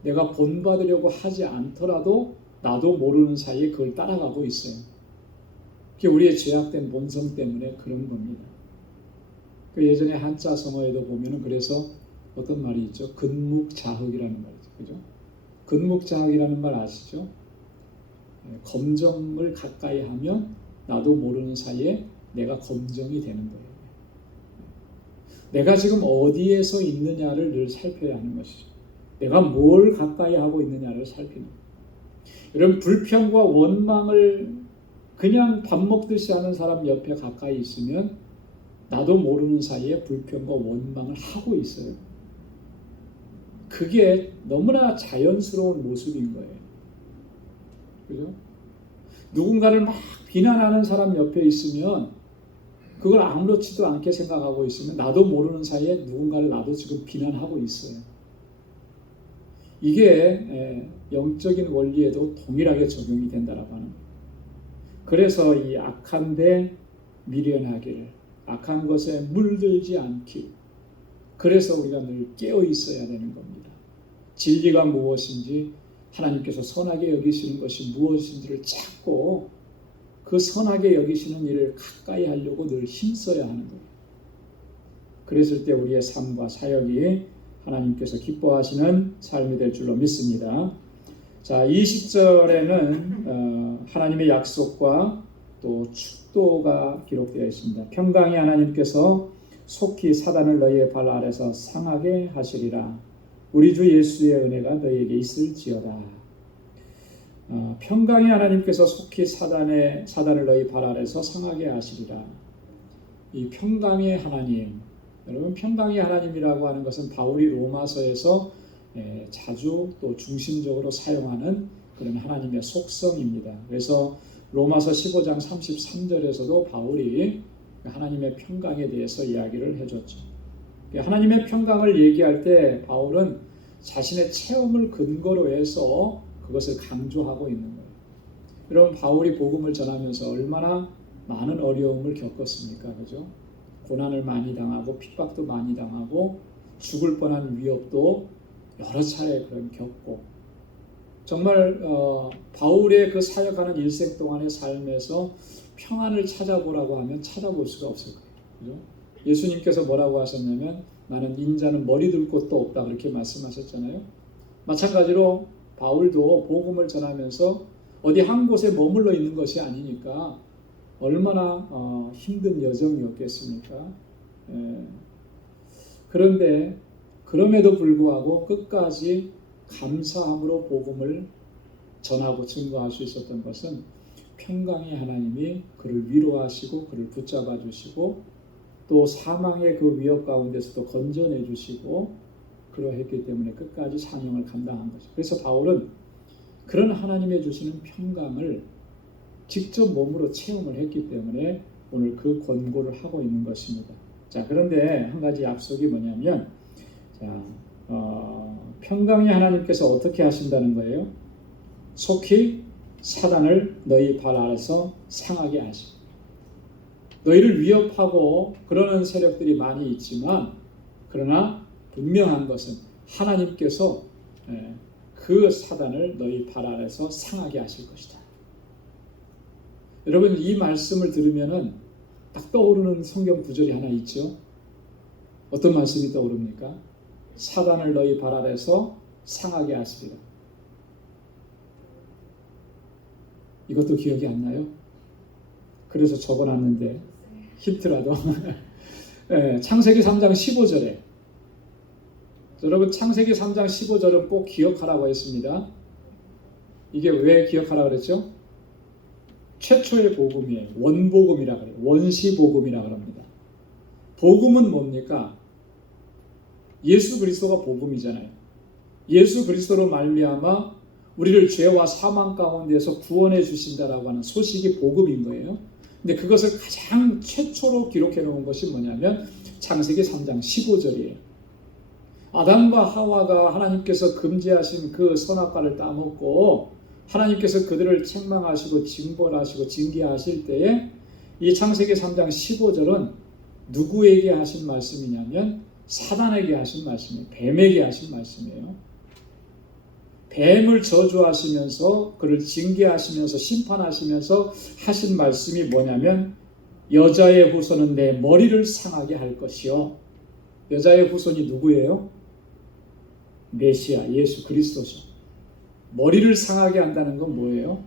내가 본받으려고 하지 않더라도 나도 모르는 사이에 그걸 따라가고 있어요. 그게 우리의 죄악된 본성 때문에 그런 겁니다. 그 예전에 한자 성어에도 보면은 그래서 어떤 말이 있죠? 근묵자흑이라는 말이죠. 그죠? 근묵자흑이라는 말 아시죠? 검정을 가까이 하면 나도 모르는 사이에 내가 검정이 되는 거예요. 내가 지금 어디에서 있느냐를 늘 살펴야 하는 것이죠. 내가 뭘 가까이 하고 있느냐를 살피는 거예요. 이런 불평과 원망을 그냥 밥 먹듯이 하는 사람 옆에 가까이 있으면 나도 모르는 사이에 불평과 원망을 하고 있어요. 그게 너무나 자연스러운 모습인 거예요. 그죠? 누군가를 막 비난하는 사람 옆에 있으면 그걸 아무렇지도 않게 생각하고 있으면 나도 모르는 사이에 누군가를 나도 지금 비난하고 있어요. 이게 영적인 원리에도 동일하게 적용이 된다라고 하는 거예요. 그래서 이 악한데 미련하기를, 악한 것에 물들지 않기, 그래서 우리가 늘 깨어 있어야 되는 겁니다. 진리가 무엇인지, 하나님께서 선하게 여기시는 것이 무엇인지를 찾고 그 선하게 여기시는 일을 가까이 하려고 늘 힘써야 하는 거예요. 그랬을 때 우리의 삶과 사역이 하나님께서 기뻐하시는 삶이 될 줄로 믿습니다. 자, 20절에는 하나님의 약속과 또 축도가 기록되어 있습니다. 평강의 하나님께서 속히 사단을 너희의 발 아래서 상하게 하시리라. 우리 주 예수의 은혜가 너희에게 있을지어다. 평강의 하나님께서 속히 사단을 너희 발 아래서 상하게 하시리라. 이 평강의 하나님, 여러분 평강의 하나님이라고 하는 것은 바울이 로마서에서 자주 또 중심적으로 사용하는 그런 하나님의 속성입니다. 그래서 로마서 15장 33절에서도 바울이 하나님의 평강에 대해서 이야기를 해줬죠. 하나님의 평강을 얘기할 때 바울은 자신의 체험을 근거로 해서 그것을 강조하고 있는 거예요. 여러분 바울이 복음을 전하면서 얼마나 많은 어려움을 겪었습니까? 그죠? 고난을 많이 당하고 핍박도 많이 당하고 죽을 뻔한 위협도 여러 차례 그런 겪고 정말 바울의 그 사역하는 일생 동안의 삶에서 평안을 찾아보라고 하면 찾아볼 수가 없을 거예요. 그죠? 예수님께서 뭐라고 하셨냐면 나는 인자는 머리 둘 곳도 없다 그렇게 말씀하셨잖아요. 마찬가지로 바울도 복음을 전하면서 어디 한 곳에 머물러 있는 것이 아니니까 얼마나 힘든 여정이었겠습니까? 그런데 그럼에도 불구하고 끝까지 감사함으로 복음을 전하고 증거할 수 있었던 것은 평강의 하나님이 그를 위로하시고 그를 붙잡아 주시고 또 사망의 그 위협 가운데서도 건져내 주시고 그러했기 때문에 끝까지 사명을 감당한 거죠. 그래서 바울은 그런 하나님의 주시는 평강을 직접 몸으로 체험을 했기 때문에 오늘 그 권고를 하고 있는 것입니다. 자, 그런데 한 가지 약속이 뭐냐면, 자, 평강의 하나님께서 어떻게 하신다는 거예요? 속히 사단을 너희 발 아래서 상하게 하시고, 너희를 위협하고 그러는 세력들이 많이 있지만, 그러나 분명한 것은 하나님께서 그 사단을 너희 발 아래서 상하게 하실 것이다. 여러분, 이 말씀을 들으면은 딱 떠오르는 성경 구절이 하나 있죠. 어떤 말씀이 떠오릅니까? 사단을 너희 발 아래서 상하게 하시리라. 이것도 기억이 안 나요? 그래서 적어놨는데 힌트라도 창세기 3장 15절에, 여러분 창세기 3장 15절은 꼭 기억하라고 했습니다. 이게 왜 기억하라고 그랬죠? 최초의 복음이에요. 원복음이라고 해요. 원시복음이라고 합니다. 복음은 뭡니까? 예수 그리스도가 복음이잖아요. 예수 그리스도로 말미암아 우리를 죄와 사망 가운데서 구원해 주신다라고 하는 소식이 복음인 거예요. 근데 그것을 가장 최초로 기록해 놓은 것이 뭐냐면 창세기 3장 15절이에요. 아담과 하와가 하나님께서 금지하신 그 선악과를 따먹고 하나님께서 그들을 책망하시고 징벌하시고 징계하실 때에 이 창세기 3장 15절은 누구에게 하신 말씀이냐면 사단에게 하신 말씀이에요. 뱀에게 하신 말씀이에요. 뱀을 저주하시면서 그를 징계하시면서 심판하시면서 하신 말씀이 뭐냐면 여자의 후손은 내 머리를 상하게 할 것이요. 여자의 후손이 누구예요? 메시아 예수 그리스도죠. 머리를 상하게 한다는 건 뭐예요?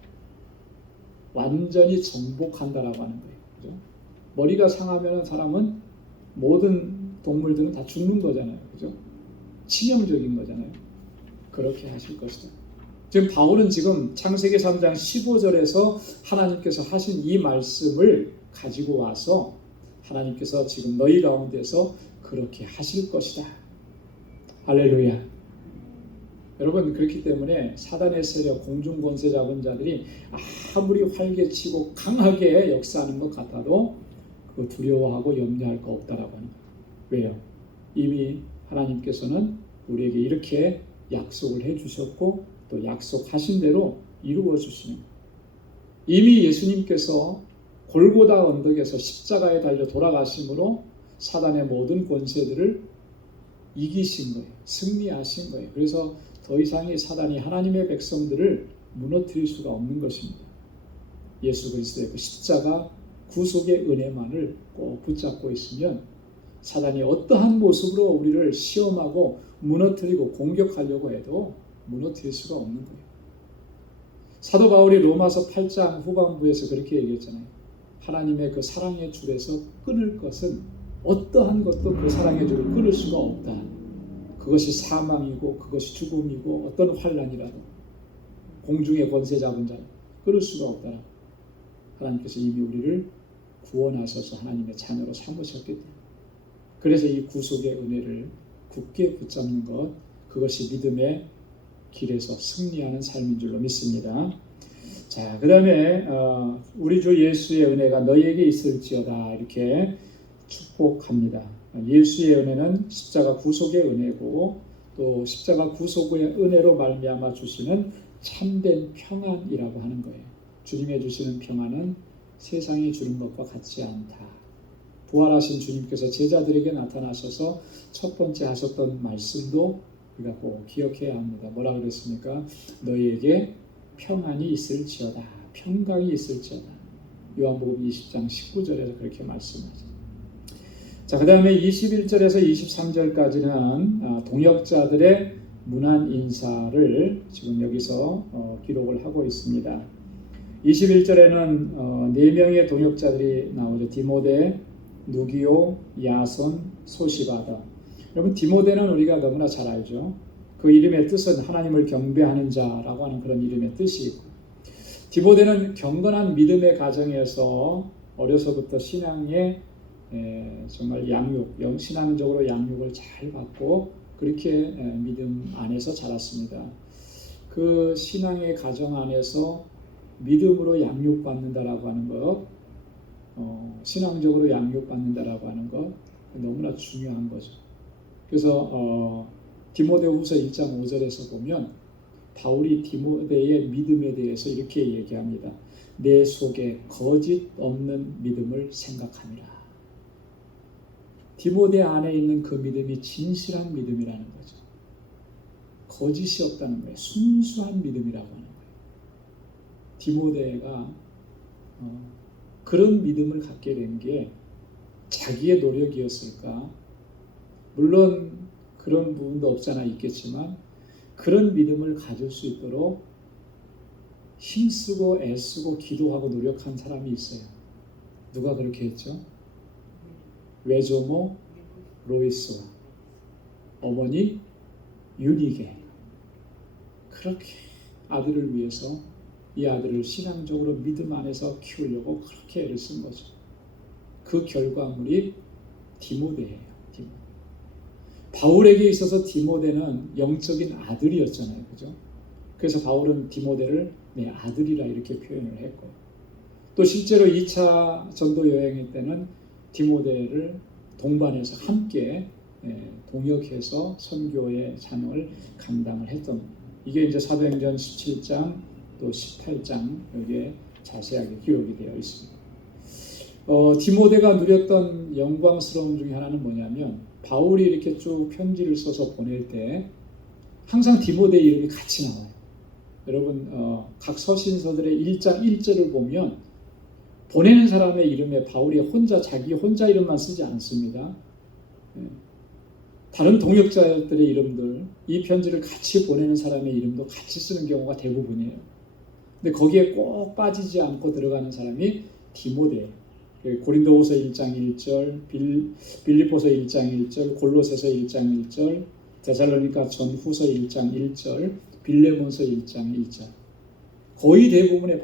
완전히 정복한다라고 하는 거예요. 그죠? 머리가 상하면 사람은 모든 동물들은 다 죽는 거잖아요. 그죠? 치명적인 거잖아요. 그렇게 하실 것이다. 지금 바울은 지금 창세기 3장 15절에서 하나님께서 하신 이 말씀을 가지고 와서 하나님께서 지금 너희 가운데서 그렇게 하실 것이다. 할렐루야. 여러분, 그렇기 때문에 사단의 세력, 공중 권세 잡은 자들이 아무리 활개치고 강하게 역사하는 것 같아도 그거 두려워하고 염려할 거 없다라고 하는 거예요. 왜요? 이미 하나님께서는 우리에게 이렇게 약속을 해주셨고 또 약속하신 대로 이루어 주시는 거예요. 이미 예수님께서 골고다 언덕에서 십자가에 달려 돌아가심으로 사단의 모든 권세들을 이기신 거예요. 승리하신 거예요. 그래서 더 이상의 사단이 하나님의 백성들을 무너뜨릴 수가 없는 것입니다. 예수 그리스도의 그 십자가 구속의 은혜만을 꼭 붙잡고 있으면 사단이 어떠한 모습으로 우리를 시험하고 무너뜨리고 공격하려고 해도 무너뜨릴 수가 없는 거예요. 사도 바울이 로마서 8장 후반부에서 그렇게 얘기했잖아요. 하나님의 그 사랑의 줄에서 끊을 것은 어떠한 것도 그 사랑의 줄을 끊을 수가 없다. 그것이 사망이고 그것이 죽음이고 어떤 환난이라도 공중의 권세 잡은 자는 끊을 수가 없다. 하나님께서 이미 우리를 구원하셔서 하나님의 자녀로 삼으셨기 때문에, 그래서 이 구속의 은혜를 굳게 붙잡는 것, 그것이 믿음의 길에서 승리하는 삶인 줄로 믿습니다. 자, 그 다음에 우리 주 예수의 은혜가 너희에게 있을지어다 이렇게 축복합니다. 예수의 은혜는 십자가 구속의 은혜고 또 십자가 구속의 은혜로 말미암아 주시는 참된 평안이라고 하는 거예요. 주님의 주시는 평안은 세상이 주는 것과 같지 않다. 부활하신 주님께서 제자들에게 나타나셔서 첫 번째 하셨던 말씀도 우리가 꼭 기억해야 합니다. 뭐라 그랬습니까? 너희에게 평안이 있을지어다. 평강이 있을지어다. 요한복음 20장 19절에서 그렇게 말씀하죠. 자, 그 다음에 21절에서 23절까지는 동역자들의 문안 인사를 지금 여기서 기록을 하고 있습니다. 21절에는 4명의 동역자들이 나오죠. 디모데, 누기오, 야손, 소시바다. 여러분, 디모데는 우리가 너무나 잘 알죠. 그 이름의 뜻은 하나님을 경배하는 자라고 하는 그런 이름의 뜻이고, 디모데는 경건한 믿음의 가정에서 어려서부터 신앙의 정말 양육, 신앙적으로 양육을 잘 받고 그렇게 믿음 안에서 자랐습니다. 그 신앙의 가정 안에서 믿음으로 양육받는다라고 하는 것, 신앙적으로 양육받는다라고 하는 것 너무나 중요한 거죠. 그래서 디모데후서 1장 5절에서 보면 바울이 디모데의 믿음에 대해서 이렇게 얘기합니다. 내 속에 거짓 없는 믿음을 생각하니라. 디모데 안에 있는 그 믿음이 진실한 믿음이라는 거죠. 거짓이 없다는 거예요. 순수한 믿음이라고 하는 거예요. 디모데가 그런 믿음을 갖게 된 게 자기의 노력이었을까? 물론 그런 부분도 없잖아 있겠지만 그런 믿음을 가질 수 있도록 힘쓰고 애쓰고 기도하고 노력한 사람이 있어요. 누가 그렇게 했죠? 외조모 로이스와 어머니 유니게 그렇게 아들을 위해서 이 아들을 신앙적으로 믿음 안에서 키우려고 그렇게 애를 쓴 거죠. 그 결과물이 디모데예요. 디모데. 바울에게 있어서 디모데는 영적인 아들이었잖아요. 그죠? 그래서 바울은 디모데를 내 아들이라 이렇게 표현을 했고 또 실제로 2차 전도 여행 때는 디모데를 동반해서 함께 동역해서 선교의 사명을 감당을 했던 이게 이제 사도행전 17장 또 18장 여기에 자세하게 기록이 되어 있습니다. 디모데가 누렸던 영광스러움 중에 하나는 뭐냐면 바울이 이렇게 쭉 편지를 써서 보낼 때 항상 디모데 이름이 같이 나와요. 여러분 각 서신서들의 1장 1절을 보면 보내는 사람의 이름에 바울이 자기 혼자 이름만 쓰지 않습니다. 다른 동역자들의 이름들, 이 편지를 같이 보내는 사람의 이름도 같이 쓰는 경우가 대부분이에요. 근데 거기에 꼭 빠지지 않고 들어가는 사람이 디모데예요. 고린도후서 1장 1절, 빌립보서 1장 1절, 골로새서 1장 1절, 데살로니가 전후서 1장 1절, 빌레몬서 1장 1절. 거의 대부분의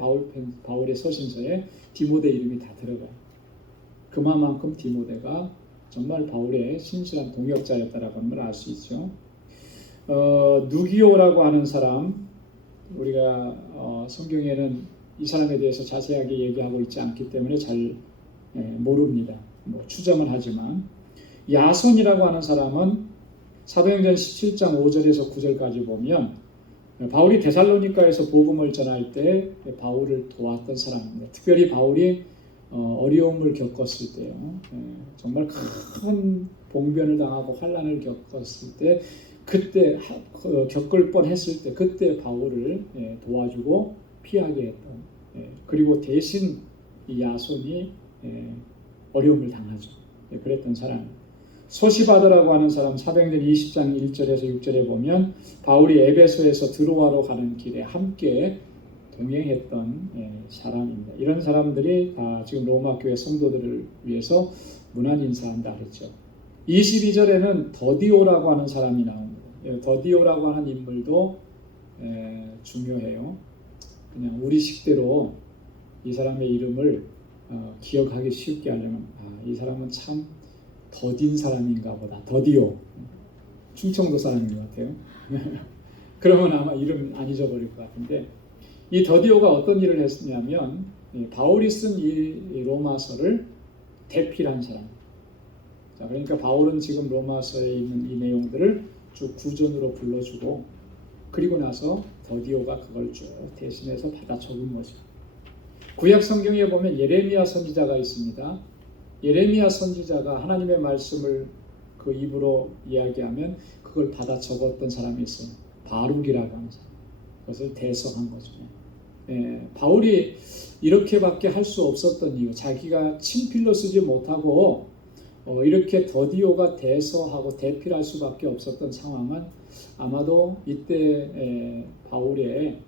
바울의 서신서에 디모데 이름이 다 들어가요. 그만큼 디모데가 정말 바울의 신실한 동역자였다라고 하는 걸 알 수 있죠. 누기오라고 하는 사람, 우리가 성경에는 이 사람에 대해서 자세하게 얘기하고 있지 않기 때문에 잘 모릅니다. 추정은 하지만 야손이라고 하는 사람은 사도행전 17장 5절에서 9절까지 보면 바울이 데살로니가에서 복음을 전할 때 바울을 도왔던 사람입니다. 특별히 바울이 어려움을 겪었을 때요. 정말 큰 봉변을 당하고 환난을 겪었을 때 그때 겪을 뻔했을 때 그때 바울을 도와주고 피하게 했던 그리고 대신 이 야손이 어려움을 당하죠. 그랬던 사람. 소시바드라고 하는 사람 사도행전 20장 1절에서 6절에 보면 바울이 에베소에서 드로아로 가는 길에 함께 동행했던 사람입니다. 이런 사람들이 다 지금 로마 교회 성도들을 위해서 문안 인사한다 그랬죠. 22절에는 더디오라고 하는 사람이 나옵니다. 더디오라고 하는 인물도 중요해요. 그냥 우리 식대로 이 사람의 이름을 기억하기 쉽게 하려면 이 사람은 참 더딘 사람인가 보다. 더디오. 충청도 사람인 것 같아요. 그러면 아마 이름 안 잊어버릴 것 같은데 이 더디오가 어떤 일을 했냐면 바울이 쓴 이 로마서를 대필한 사람. 자, 그러니까 바울은 지금 로마서에 있는 이 내용들을 쭉 구전으로 불러주고 그리고 나서 더디오가 그걸 쭉 대신해서 받아 적은 거죠. 구약 성경에 보면 예레미야 선지자가 있습니다. 예레미야 선지자가 하나님의 말씀을 그 입으로 이야기하면 그걸 받아 적었던 사람이 있어요. 바룩이라고 하는 사람. 그것을 대서한 거죠. 바울이 이렇게밖에 할 수 없었던 이유, 자기가 친필로 쓰지 못하고 이렇게 더디오가 대서하고 대필할 수밖에 없었던 상황은 아마도 이때 바울의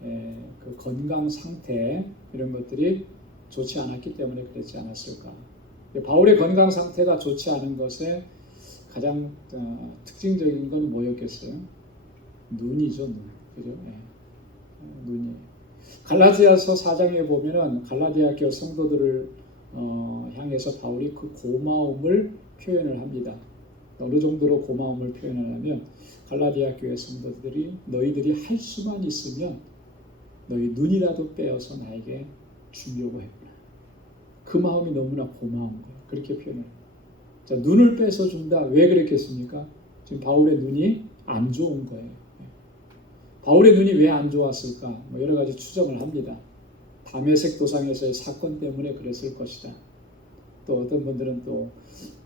그 건강 상태 이런 것들이 좋지 않았기 때문에 그랬지 않았을까. 바울의 건강 상태가 좋지 않은 것에 가장 특징적인 건 뭐였겠어요? 눈이죠, 눈. 그죠? 눈이. 갈라디아서 4장에 보면은 갈라디아 교회 성도들을 향해서 바울이 그 고마움을 표현을 합니다. 어느 정도로 고마움을 표현하냐면 갈라디아 교회 성도들이 너희들이 할 수만 있으면 너희 눈이라도 빼어서 나에게 주려고 했구나. 그 마음이 너무나 고마운 거예요. 그렇게 표현해요. 자, 눈을 빼서 준다. 왜 그랬겠습니까? 지금 바울의 눈이 안 좋은 거예요. 바울의 눈이 왜 안 좋았을까? 뭐 여러 가지 추정을 합니다. 다메섹 도상에서의 사건 때문에 그랬을 것이다. 또 어떤 분들은 또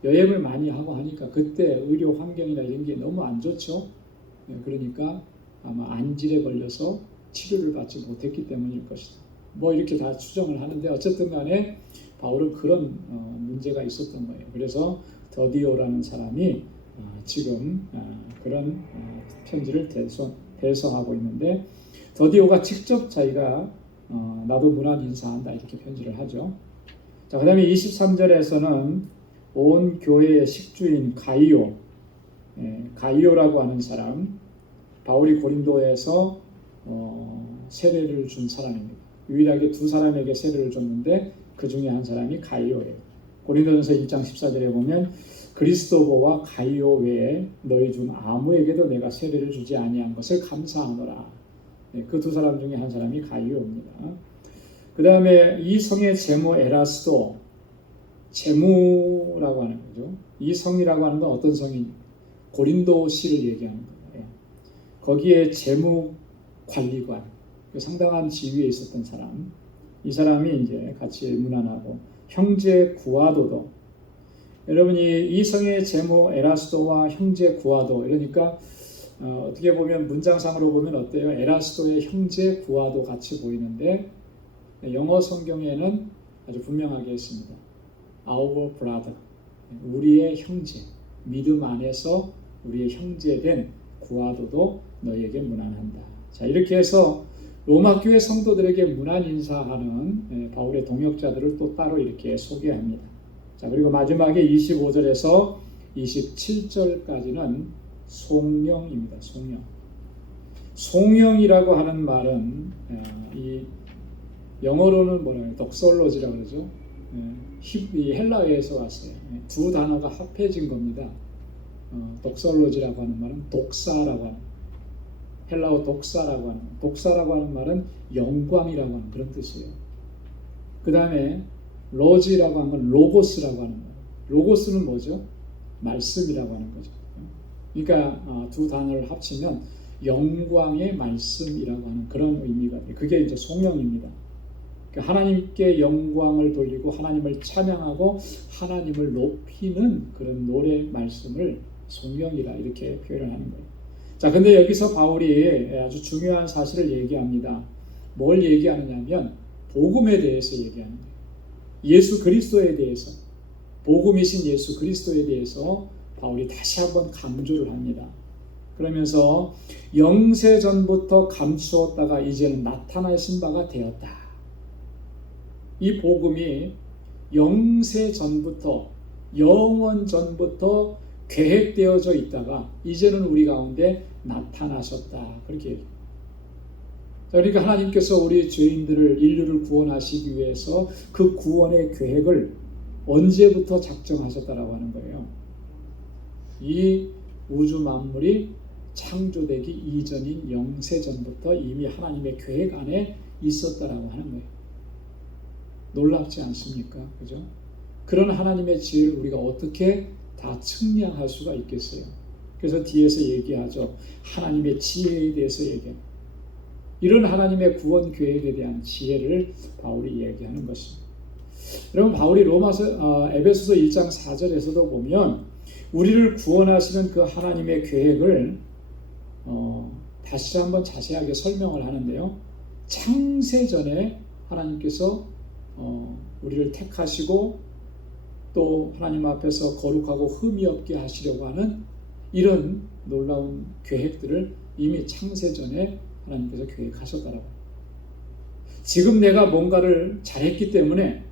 여행을 많이 하고 하니까 그때 의료 환경이나 이런 게 너무 안 좋죠. 그러니까 아마 안질에 걸려서 치료를 받지 못했기 때문일 것이다. 뭐 이렇게 다 추정을 하는데 어쨌든 간에 바울은 그런 문제가 있었던 거예요. 그래서 더디오라는 사람이 지금 그런 편지를 대서하고 있는데 더디오가 직접 자기가 나도 문안 인사한다 이렇게 편지를 하죠. 자, 그 다음에 23절에서는 온 교회의 식주인 가이오라고 하는 사람, 바울이 고린도에서 세례를 준 사람입니다. 유일하게 두 사람에게 세례를 줬는데 그 중에 한 사람이 가이오예요. 고린도전서 1장 14절에 보면 그리스도보와 가이오 외에 너희 중 아무에게도 내가 세례를 주지 아니한 것을 감사하노라. 그 두 사람 중에 한 사람이 가이오입니다. 그 다음에 이 성의 제무 에라스도, 제무라고 하는 거죠. 이 성이라고 하는 건 어떤 성이? 고린도시를 얘기하는 거예요. 거기에 제무 관리관, 상당한 지위에 있었던 사람, 이 사람이 이제 같이 문안하고 형제 구아도도, 여러분이 이 성의 제무 에라스도와 형제 구아도, 그러니까 어떻게 보면 문장상으로 보면 어때요? 에라스도의 형제 구아도 같이 보이는데 영어 성경에는 아주 분명하게 했습니다. Our brother, 우리의 형제, 믿음 안에서 우리의 형제된 구아도도 너희에게 문안한다. 자, 이렇게 해서 로마 교회 성도들에게 문안 인사하는 바울의 동역자들을 또 따로 이렇게 소개합니다. 자, 그리고 마지막에 25절에서 27절까지는 송영입니다. 송영. 송영이라고 하는 말은 이 영어로는 뭐라고 독솔로지라고 그러죠. 이 헬라어에서 왔어요. 두 단어가 합해진 겁니다. 독솔로지라고 하는 말은 독사라고 하는, 헬라어 독사라고 하는 말은 영광이라고 하는 그런 뜻이에요. 그 다음에 로지라고 하는 건 로고스라고 하는 거예요. 로고스는 뭐죠? 말씀이라고 하는 거죠. 그러니까 두 단어를 합치면 영광의 말씀이라고 하는 그런 의미가 돼요. 그게 이제 송영입니다. 하나님께 영광을 돌리고 하나님을 찬양하고 하나님을 높이는 그런 노래 말씀을 송영이라 이렇게 표현을 하는 거예요. 자, 근데 여기서 바울이 아주 중요한 사실을 얘기합니다. 뭘 얘기하느냐면 복음에 대해서 얘기하는 거예요. 예수 그리스도에 대해서, 복음이신 예수 그리스도에 대해서 바울이 다시 한번 강조를 합니다. 그러면서 영세전부터 감추었다가 이제는 나타나신 바가 되었다. 이 복음이 영세전부터, 영원전부터 계획되어져 있다가 이제는 우리 가운데 나타나셨다. 그렇게 얘기해요. 그러니까 하나님께서 우리 죄인들을, 인류를 구원하시기 위해서 그 구원의 계획을 언제부터 작정하셨다라고 하는 거예요. 이 우주 만물이 창조되기 이전인 영세전부터 이미 하나님의 계획 안에 있었다라고 하는 거예요. 놀랍지 않습니까? 그죠? 그런 하나님의 지혜를 우리가 어떻게 다 측량할 수가 있겠어요? 그래서 뒤에서 얘기하죠. 하나님의 지혜에 대해서 얘기해요. 이런 하나님의 구원 계획에 대한 지혜를 바울이 얘기하는 것입니다. 여러분, 바울이 에베소서 1장 4절에서도 보면 우리를 구원하시는 그 하나님의 계획을 다시 한번 자세하게 설명을 하는데요. 창세전에 하나님께서 우리를 택하시고 또 하나님 앞에서 거룩하고 흠이 없게 하시려고 하는 이런 놀라운 계획들을 이미 창세전에 하나님께서 계획하셨다라고. 지금 내가 뭔가를 잘했기 때문에,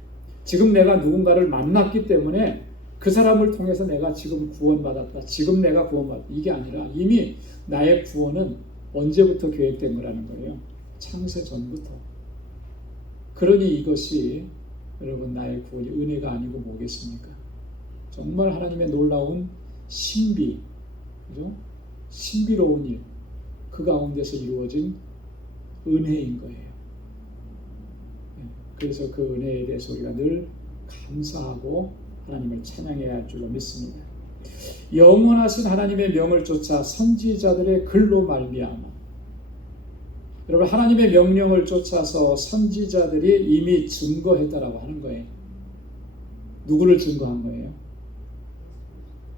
지금 내가 누군가를 만났기 때문에 그 사람을 통해서 내가 지금 구원받았다, 지금 내가 구원받았다, 이게 아니라 이미 나의 구원은 언제부터 계획된 거라는 거예요. 창세전부터. 그러니 이것이 여러분 나의 구원이 은혜가 아니고 뭐겠습니까? 정말 하나님의 놀라운 신비, 그죠? 신비로운 일, 그 가운데서 이루어진 은혜인 거예요. 그래서 그 은혜에 대해서 우리가 늘 감사하고 하나님을 찬양해야 할 줄로 믿습니다. 영원하신 하나님의 명을 쫓아 선지자들의 글로 말미암아, 여러분, 하나님의 명령을 쫓아서 선지자들이 이미 증거했다라고 하는 거예요. 누구를 증거한 거예요?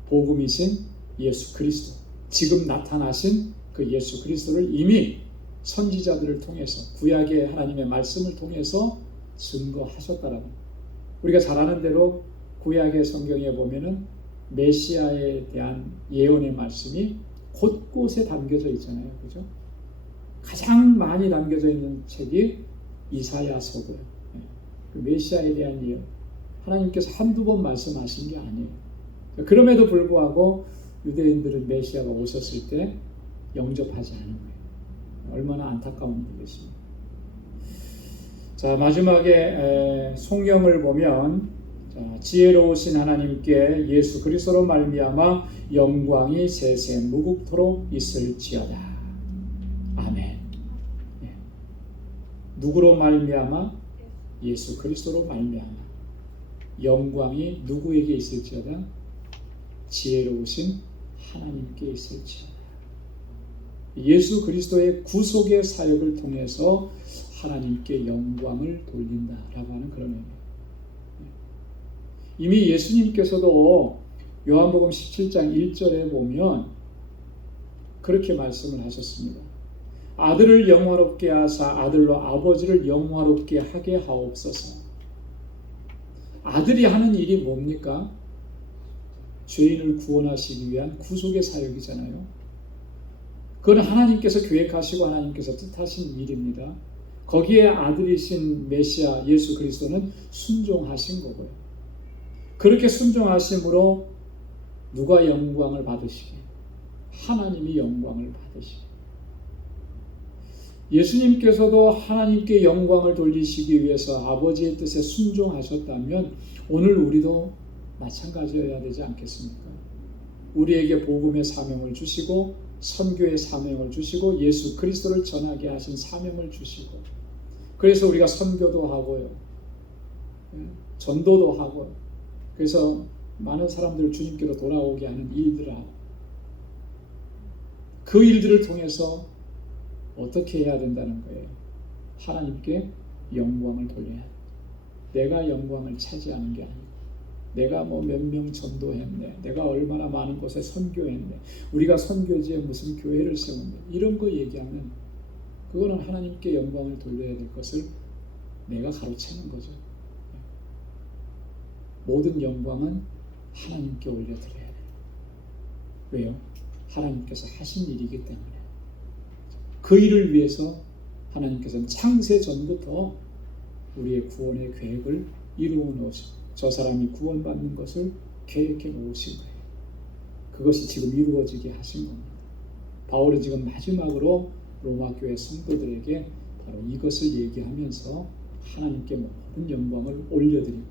복음이신 예수 그리스도, 지금 나타나신 그 예수 그리스도를 이미 선지자들을 통해서, 구약의 하나님의 말씀을 통해서 증거하셨다라고. 우리가 잘 아는 대로 구약의 성경에 보면은 메시아에 대한 예언의 말씀이 곳곳에 담겨져 있잖아요. 그죠? 가장 많이 담겨져 있는 책이 이사야서고요. 그 메시아에 대한 예언, 하나님께서 한두 번 말씀하신 게 아니에요. 그럼에도 불구하고 유대인들은 메시아가 오셨을 때 영접하지 않은 거예요. 얼마나 안타까운 일이겠습니까? 자, 마지막에 송영을 보면, 자, 지혜로우신 하나님께 예수 그리스도로 말미암아 영광이 세세 무국토록 있을지어다. 아멘. 네. 누구로 말미암아? 예수 그리스도로 말미암아 영광이 누구에게 있을지어다? 지혜로우신 하나님께 있을지어다. 예수 그리스도의 구속의 사역을 통해서 하나님께 영광을 돌린다라고 하는 그런 의미예요. 이미 예수님께서도 요한복음 17장 1절에 보면 그렇게 말씀을 하셨습니다. 아들을 영화롭게 하사 아들로 아버지를 영화롭게 하게 하옵소서. 아들이 하는 일이 뭡니까? 죄인을 구원하시기 위한 구속의 사역이잖아요. 그건 하나님께서 계획하시고 하나님께서 뜻하신 일입니다. 거기에 아들이신 메시아 예수 그리스도는 순종하신 거고요. 그렇게 순종하심으로 누가 영광을 받으시게? 하나님이 영광을 받으시게. 예수님께서도 하나님께 영광을 돌리시기 위해서 아버지의 뜻에 순종하셨다면 오늘 우리도 마찬가지여야 되지 않겠습니까? 우리에게 복음의 사명을 주시고 선교의 사명을 주시고 예수 그리스도를 전하게 하신 사명을 주시고, 그래서 우리가 선교도 하고요, 전도도 하고요, 그래서 많은 사람들을 주님께로 돌아오게 하는 일들을 하고, 그 일들을 통해서 어떻게 해야 된다는 거예요? 하나님께 영광을 돌려야 돼. 내가 영광을 차지하는 게 아니고, 내가 뭐 몇 명 전도했네, 내가 얼마나 많은 곳에 선교했네, 우리가 선교지에 무슨 교회를 세웠네, 이런 거 얘기하면 그거는 하나님께 영광을 돌려야 될 것을 내가 가로채는 거죠. 모든 영광은 하나님께 올려드려야 돼요. 왜요? 하나님께서 하신 일이기 때문에. 그 일을 위해서 하나님께서는 창세 전부터 우리의 구원의 계획을 이루어 놓으셨고, 저 사람이 구원받는 것을 계획해 놓으신 거예요. 그것이 지금 이루어지게 하신 겁니다. 바울은 지금 마지막으로 로마 교회 성도들에게 바로 이것을 얘기하면서 하나님께 모든 영광을 올려드리고,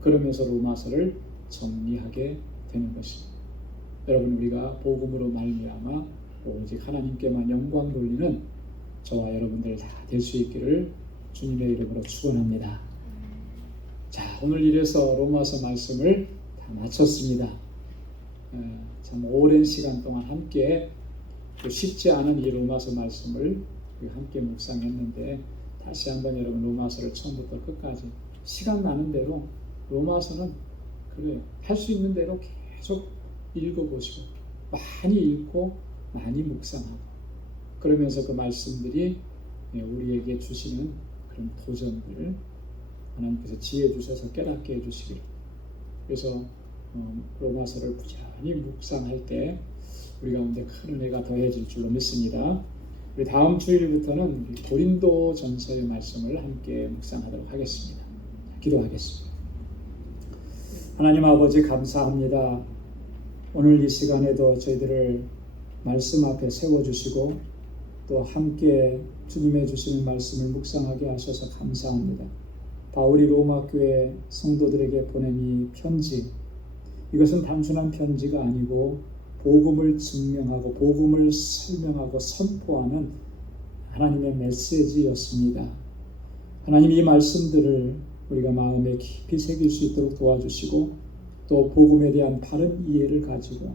그러면서 로마서를 정리하게 되는 것입니다. 여러분, 우리가 복음으로 말미암아 오직 하나님께만 영광 돌리는 저와 여러분들 다 될 수 있기를 주님의 이름으로 축원합니다. 자, 오늘 이래서 로마서 말씀을 다 마쳤습니다. 참 오랜 시간 동안 함께 쉽지 않은 이 로마서 말씀을 함께 묵상했는데, 다시 한번 여러분 로마서를 처음부터 끝까지 시간 나는 대로 로마서는 그래요. 할 수 있는 대로 계속 읽어보시고, 많이 읽고 많이 묵상하고, 그러면서 그 말씀들이 우리에게 주시는 그런 도전들을 하나님께서 지혜 주셔서 깨닫게 해주시기를. 그래서 로마서를 부지런히 묵상할 때 우리 가운데 큰 은혜가 더해질 줄로 믿습니다. 우리 다음 주일부터는 고린도 전서의 말씀을 함께 묵상하도록 하겠습니다. 기도하겠습니다. 하나님 아버지, 감사합니다. 오늘 이 시간에도 저희들을 말씀 앞에 세워주시고 또 함께 주님의 주시는 말씀을 묵상하게 하셔서 감사합니다. 바울이 로마 교회 성도들에게 보낸 이 편지, 이것은 단순한 편지가 아니고 복음을 증명하고 복음을 설명하고 선포하는 하나님의 메시지였습니다. 하나님 이 말씀들을 우리가 마음에 깊이 새길 수 있도록 도와주시고 또 복음에 대한 바른 이해를 가지고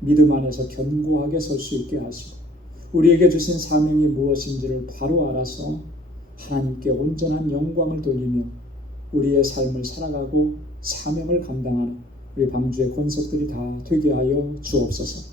믿음 안에서 견고하게 설 수 있게 하시고 우리에게 주신 사명이 무엇인지를 바로 알아서 하나님께 온전한 영광을 돌리며 우리의 삶을 살아가고 사명을 감당하는 우리 방주의 권속들이 다 되게 하여 주옵소서.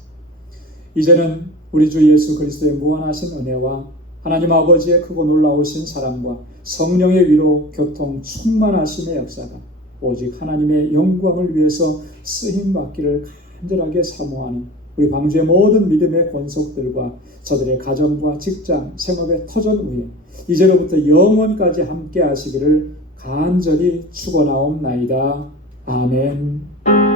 이제는 우리 주 예수 그리스도의 무한하신 은혜와 하나님 아버지의 크고 놀라우신 사랑과 성령의 위로 교통 충만하심의 역사가 오직 하나님의 영광을 위해서 쓰임받기를 간절하게 사모하는 우리 방주의 모든 믿음의 권속들과 저들의 가정과 직장, 생업의 터전 위에 이제로부터 영원까지 함께 하시기를 간절히 축원하옵나이다. 아멘.